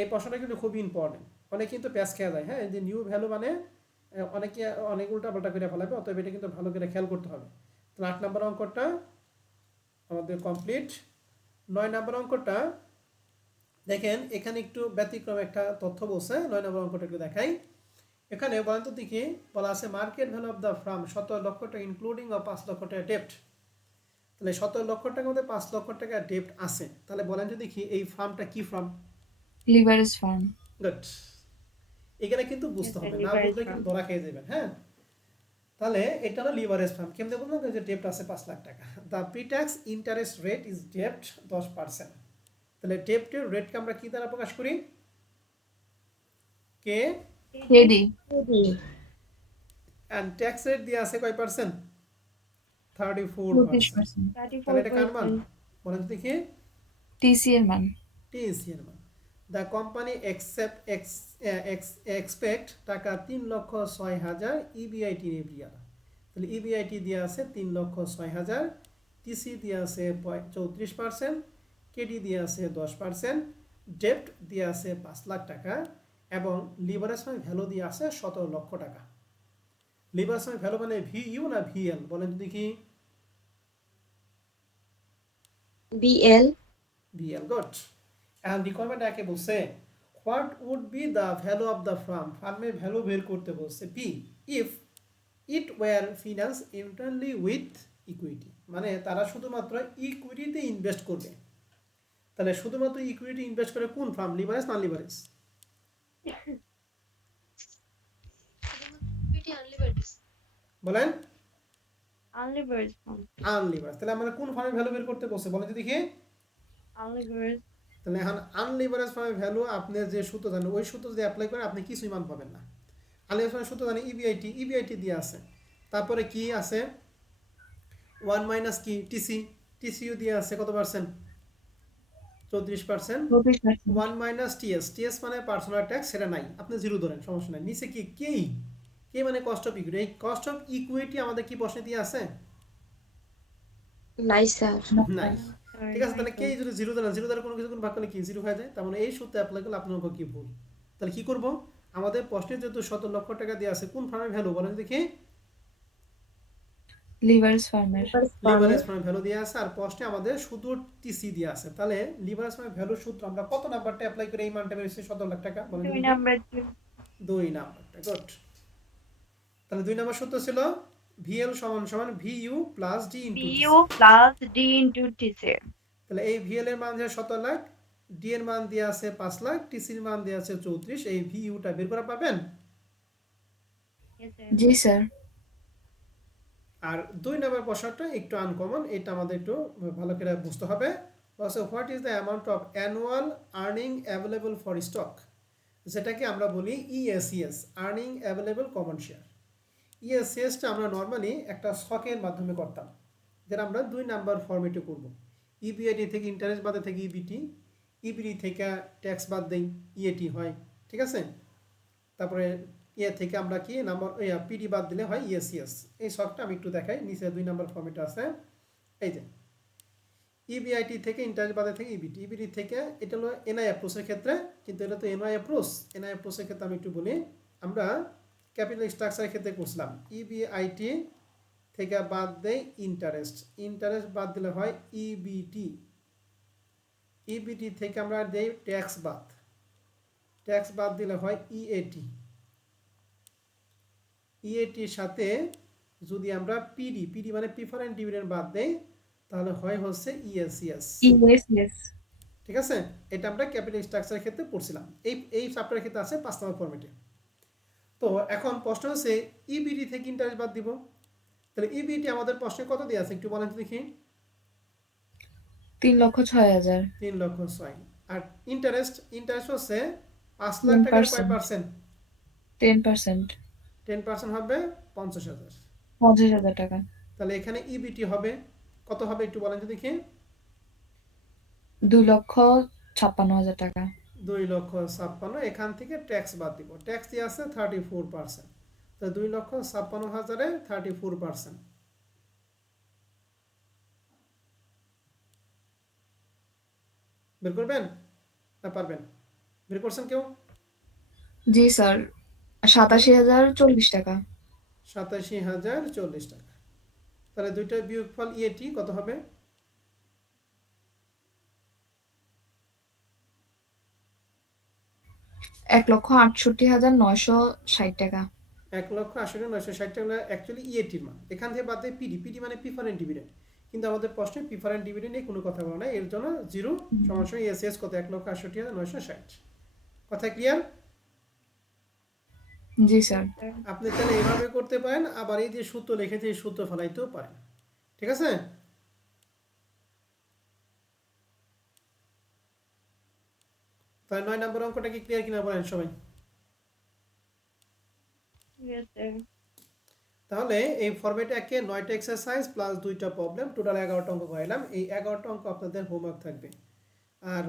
এই প্রশ্নটা কিন্তু খুবই ইম্পর্টেন্ট, অনেক কিন্তু প্যাচ খেয়া যায়, হ্যাঁ, যে নিউ ভ্যালু মানে অনেকে অনেক উল্টা পাল্টা করে ফেলাবে, অতএব এটা কিন্তু ভালো করে খেয়াল করতে হবে। তাহলে 8 নম্বর অঙ্কটা আমাদের কমপ্লিট। 9 নম্বর অঙ্কটা দেখেন, এখানে একটু ব্যতিক্রম একটা তথ্য বলছে। 9 নম্বর অঙ্কটা একটু দেখাই। এখানে বলেন তো দেখি, বলা আছে market value of the farm 17 লক্ষ টাকা ইনক্লুডিং অফ 5 লক্ষ টাকা ডেপ্ট। তাহলে 17 লক্ষ টাকার মধ্যে 5 লক্ষ টাকা ডেপ্ট আছে। তাহলে বলেন তো দেখি এই ফার্মটা কি ফার্ম? Leverage farm good. এখানে কিন্তু বুঝতে Yes, sir, হবে, না leverage বুঝলে কিন্তু ধরা খেয়ে যাবেন, হ্যাঁ। তাহলে এটা হলো লিভারেজ ফার্ম। কেমনে বললাম যে ডেপ্ট আছে 5 লাখ টাকা। The pretax interest rate is ডেপ্ট 10%। তাহলে ডেপ্টের রেটকে আমরা কি দ্বারা প্রকাশ করি? K KD KD, and tax rate দিয়ে আছে কয় পার্সেন্ট? 34%। 34%। তাহলে এটা কার মান 34%. বলেন তো দেখি? TC এর মান। টিএসসি এর মান। দ্য কোম্পানি এক্সপেক্ট টাকা 3,06,000 ইবিআইটি এপ্রিল। তাহলে ইবিআইটি দিয়ে আছে 3,06,000, টিসি দিয়ে আছে 34%, কেডি দিয়ে আছে 10%, ডেপ্ট দিয়ে আছে 5 লাখ টাকা এবং লিভারেজ ভ্যালু দিয়ে আছে 17 লক্ষ টাকা। লিভারেজ ভ্যালু মানে ভিইউ না ভিএল বলেন তো দেখি? BL, VL, good. And requirement একে বলছে what would be the value of the firm, ফার্মের ভ্যালু বের করতে বলছে P if it were financed internally with equity, মানে তারা শুধুমাত্র ইকুইটিতে ইনভেস্ট করবে। তাহলে শুধুমাত্র ইকুইটি ইনভেস্ট করে কোন ফার্ম, লিভারেজ না লিভারেজ? equity unlevered. বলেন Unlevered fund. আনলিভারেজ। তাহলে আমরা কোন ফার্মের ভ্যালু বের করতে বলছে বলেন তো দেখি? Unlevered. তাহলে এখন আনলিভারেজ ফার্মের ভ্যালু আপনি যে সূত্র জানেন ওই সূত্র যদি অ্যাপ্লাই করেন আপনি কিছুই মান পাবেন না। আনলিভারেজ ফার্মের সূত্র জানেন ইবিআইটি দিয়ে আছে, তারপরে কি আছে 1 মাইনাস কি টিসিইউ দিয়ে আছে কত পার্সেন্ট? 34%। 34%। 1 মাইনাস টিএস মানে পার্সোনাল ট্যাক্স, সেটা নাই, আপনি জিরো ধরেন, সমস্যা নাই। নিচে কি কে মানে কস্ট অফ ইকুইটি। এই কস্ট অফ ইকুইটি আমাদের কি প্রশ্নে দিয়ে আছে? nice sir. নাই। Sorry, ঠিক আছে, তাহলে কে Michael. যদি জিরো ধরেন, জিরো ধরে কোনো কিছু ভাগ করলে কি জিরো হয়ে যায়, তার মানে এই সূত্র অ্যাপ্লাই করলে আপনার অঙ্ক কি ভুল। তাহলে কি করব, আমাদের প্রশ্নে যেহেতু 17 লক্ষ টাকা দিয়ে আছে কোন ফার্মের ভ্যালু বলেন দেখি? লিভারেজ ফার্মের। লিভারেজ ফার্মের ভ্যালু দিয়ে আছে আর প্রশ্নে আমাদের শুধু টিসি দিয়ে আছে। তাহলে লিভারেজ ফার্মের ভ্যালু সূত্র আমরা কত নাম্বারটা অ্যাপ্লাই করে এই মানটা বেরিয়েছে 17 লাখ টাকা বলেন 2 দেখি? number 2. 2 নাম্বারটা, গুড। তাহলে 2 নাম্বার সূত্র ছিল ভিএল সমান সমান VU plus D into TC. PU plus D into TC. তাহলে এই ভিএল এর মান যে 17 লাখ, ডি এর মান দেয়া আছে 5 লাখ, টিসির মান দেয়া আছে 34, এই ভিইউটা বের করা পাবেন? Yes, sir. জি স্যার। আর 2 নাম্বার প্রশ্নটা একটু আনকমন, এটা আমাদের একটু ভালো করে বুঝতে হবে। বলছে what is the amount of annual earning available for stock, যেটাকে আমরা বলি EACS, earning available common share. ইএসিএসটা আমরা নর্মালি একটা স্টকের মাধ্যমে করতাম, যেটা আমরা 2 নাম্বার ফরম্যাটে করব। ইবিআইটি থেকে ইন্টারেস্ট বাদে থেকে ইবিটি, ইবিটি থেকে ট্যাক্স বাদ দেই ইএটি হয়, ঠিক আছে। তারপরে ইয়ে থেকে আমরা কি নাম্বার পিডি বাদ দিলে হয় ইএসিএস। এই শখটা আমি একটু দেখাই, নিচে 2 নাম্বার ফর্মেটে আছে। এই যে ইবিআইটি থেকে ইন্টারেস্ট বাদে থেকে ইবিটি, ইবিটি থেকে এটা হলো এনআই অ্যাপ্রোচের ক্ষেত্রে, কিন্তু এটা তো এনআই অ্যাপ্রোচের ক্ষেত্রে আমি একটু বলি, আমরা ক্যাপিটাল স্ট্রাকচারের ক্ষেত্রে করছিলাম ইবিআইটি থেকে বাদ দেই ইন্টারেস্ট বাদ দিলে হয় ইবিটি, ইবিটি থেকে আমরা দেই ট্যাক্স বাদ দিলে হয় ইএটির সাথে যদি আমরা পিডি মানে প্রিফারেন্স ডিভিডেন্ড বাদ দেই তাহলে হয় হচ্ছে ইএসিএস, ইএসএস। ঠিক আছে। এটা আমরা ক্যাপিটাল স্ট্রাকচারের ক্ষেত্রে পড়ছিলাম, এই চ্যাপ্টারের ক্ষেত্রে আছে 5 নম্বর ফরম্যাটে। তো এখন প্রশ্ন হচ্ছে ইবিটি থেকে ইন্টারেস্ট বাদ দিব, তাহলে ইবিটি আমাদের প্রশ্নে কত দিয়ে আছে একটু বলেন তো দেখি? 3,06,000। 3,06,000। আর ইন্টারেস্ট হচ্ছে 5 লাখ টাকার কয় পার্সেন্ট? 10%। 10% হবে 50,000। 50,000 টাকা। তাহলে এখানে ইবিটি হবে কত হবে একটু বলেন তো দেখি? 2,56,000 টাকা। 2,56,000, এখান থেকে ট্যাক্স বাদ দিব, ট্যাক্স দিয়ে আছে 34%, তো 2,56,000 এ 34%। বের করবেন না পারবেন? বের করছেন কেউ? জি স্যার। 87,040 টাকা। 87,040 টাকা। তাহলে দুইটার বিয়োগফল ইএটি কত হবে? 1,68,960 টাকা। 1,68,960 টাকা অ্যাকচুয়ালি ইএটির মান, এখান থেকে বাদ দিয়ে পিডি মানে প্রিফারেন্স ডিভিডেন্ড, কিন্তু আমাদের প্রশ্নে প্রিফারেন্স ডিভিডেন্ড নিয়ে কোনো কথা বলা নাই, এর জন্য জিরো সমান ইএসএস কত 1,68,960। কথা ক্লিয়ার? জি স্যার। আপনি তাহলে এইভাবে করতে পারেন, আবার এই যে সূত্র লিখেছে এই সূত্র ফেলাইতেও পারেন, ঠিক আছে। তাহলে 9 নম্বর অঙ্কটা কি ক্লিয়ার কিনা বলেন সবাই? Yes, sir. তাহলে এই ফরম্যাট 1 এ 9টা এক্সারসাইজ প্লাস 2টা প্রবলেম, টোটাল 11টা অঙ্ক করাইলাম। এই 11টা অঙ্ক আপনাদের হোমওয়ার্ক থাকবে। আর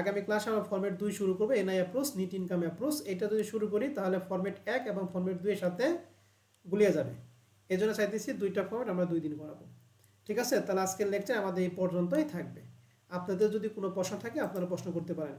আগামী ক্লাসে আমরা ফরম্যাট 2 শুরু করব, NI approach, NEET income approach. এটা যদি শুরু করি তাহলে ফরম্যাট 1 এবং ফরম্যাট 2 এর সাথে গুলিয়ে যাবে। এজন্য চাইতেছি 2টা ফরম্যাট আমরা 2 দিন করাবো। ঠিক আছে, তাহলে আজকের লেকচার আমাদের এই পর্যন্তই থাকবে। আপনাদের যদি কোনো প্রশ্ন থাকে আপনারা প্রশ্ন করতে পারেন।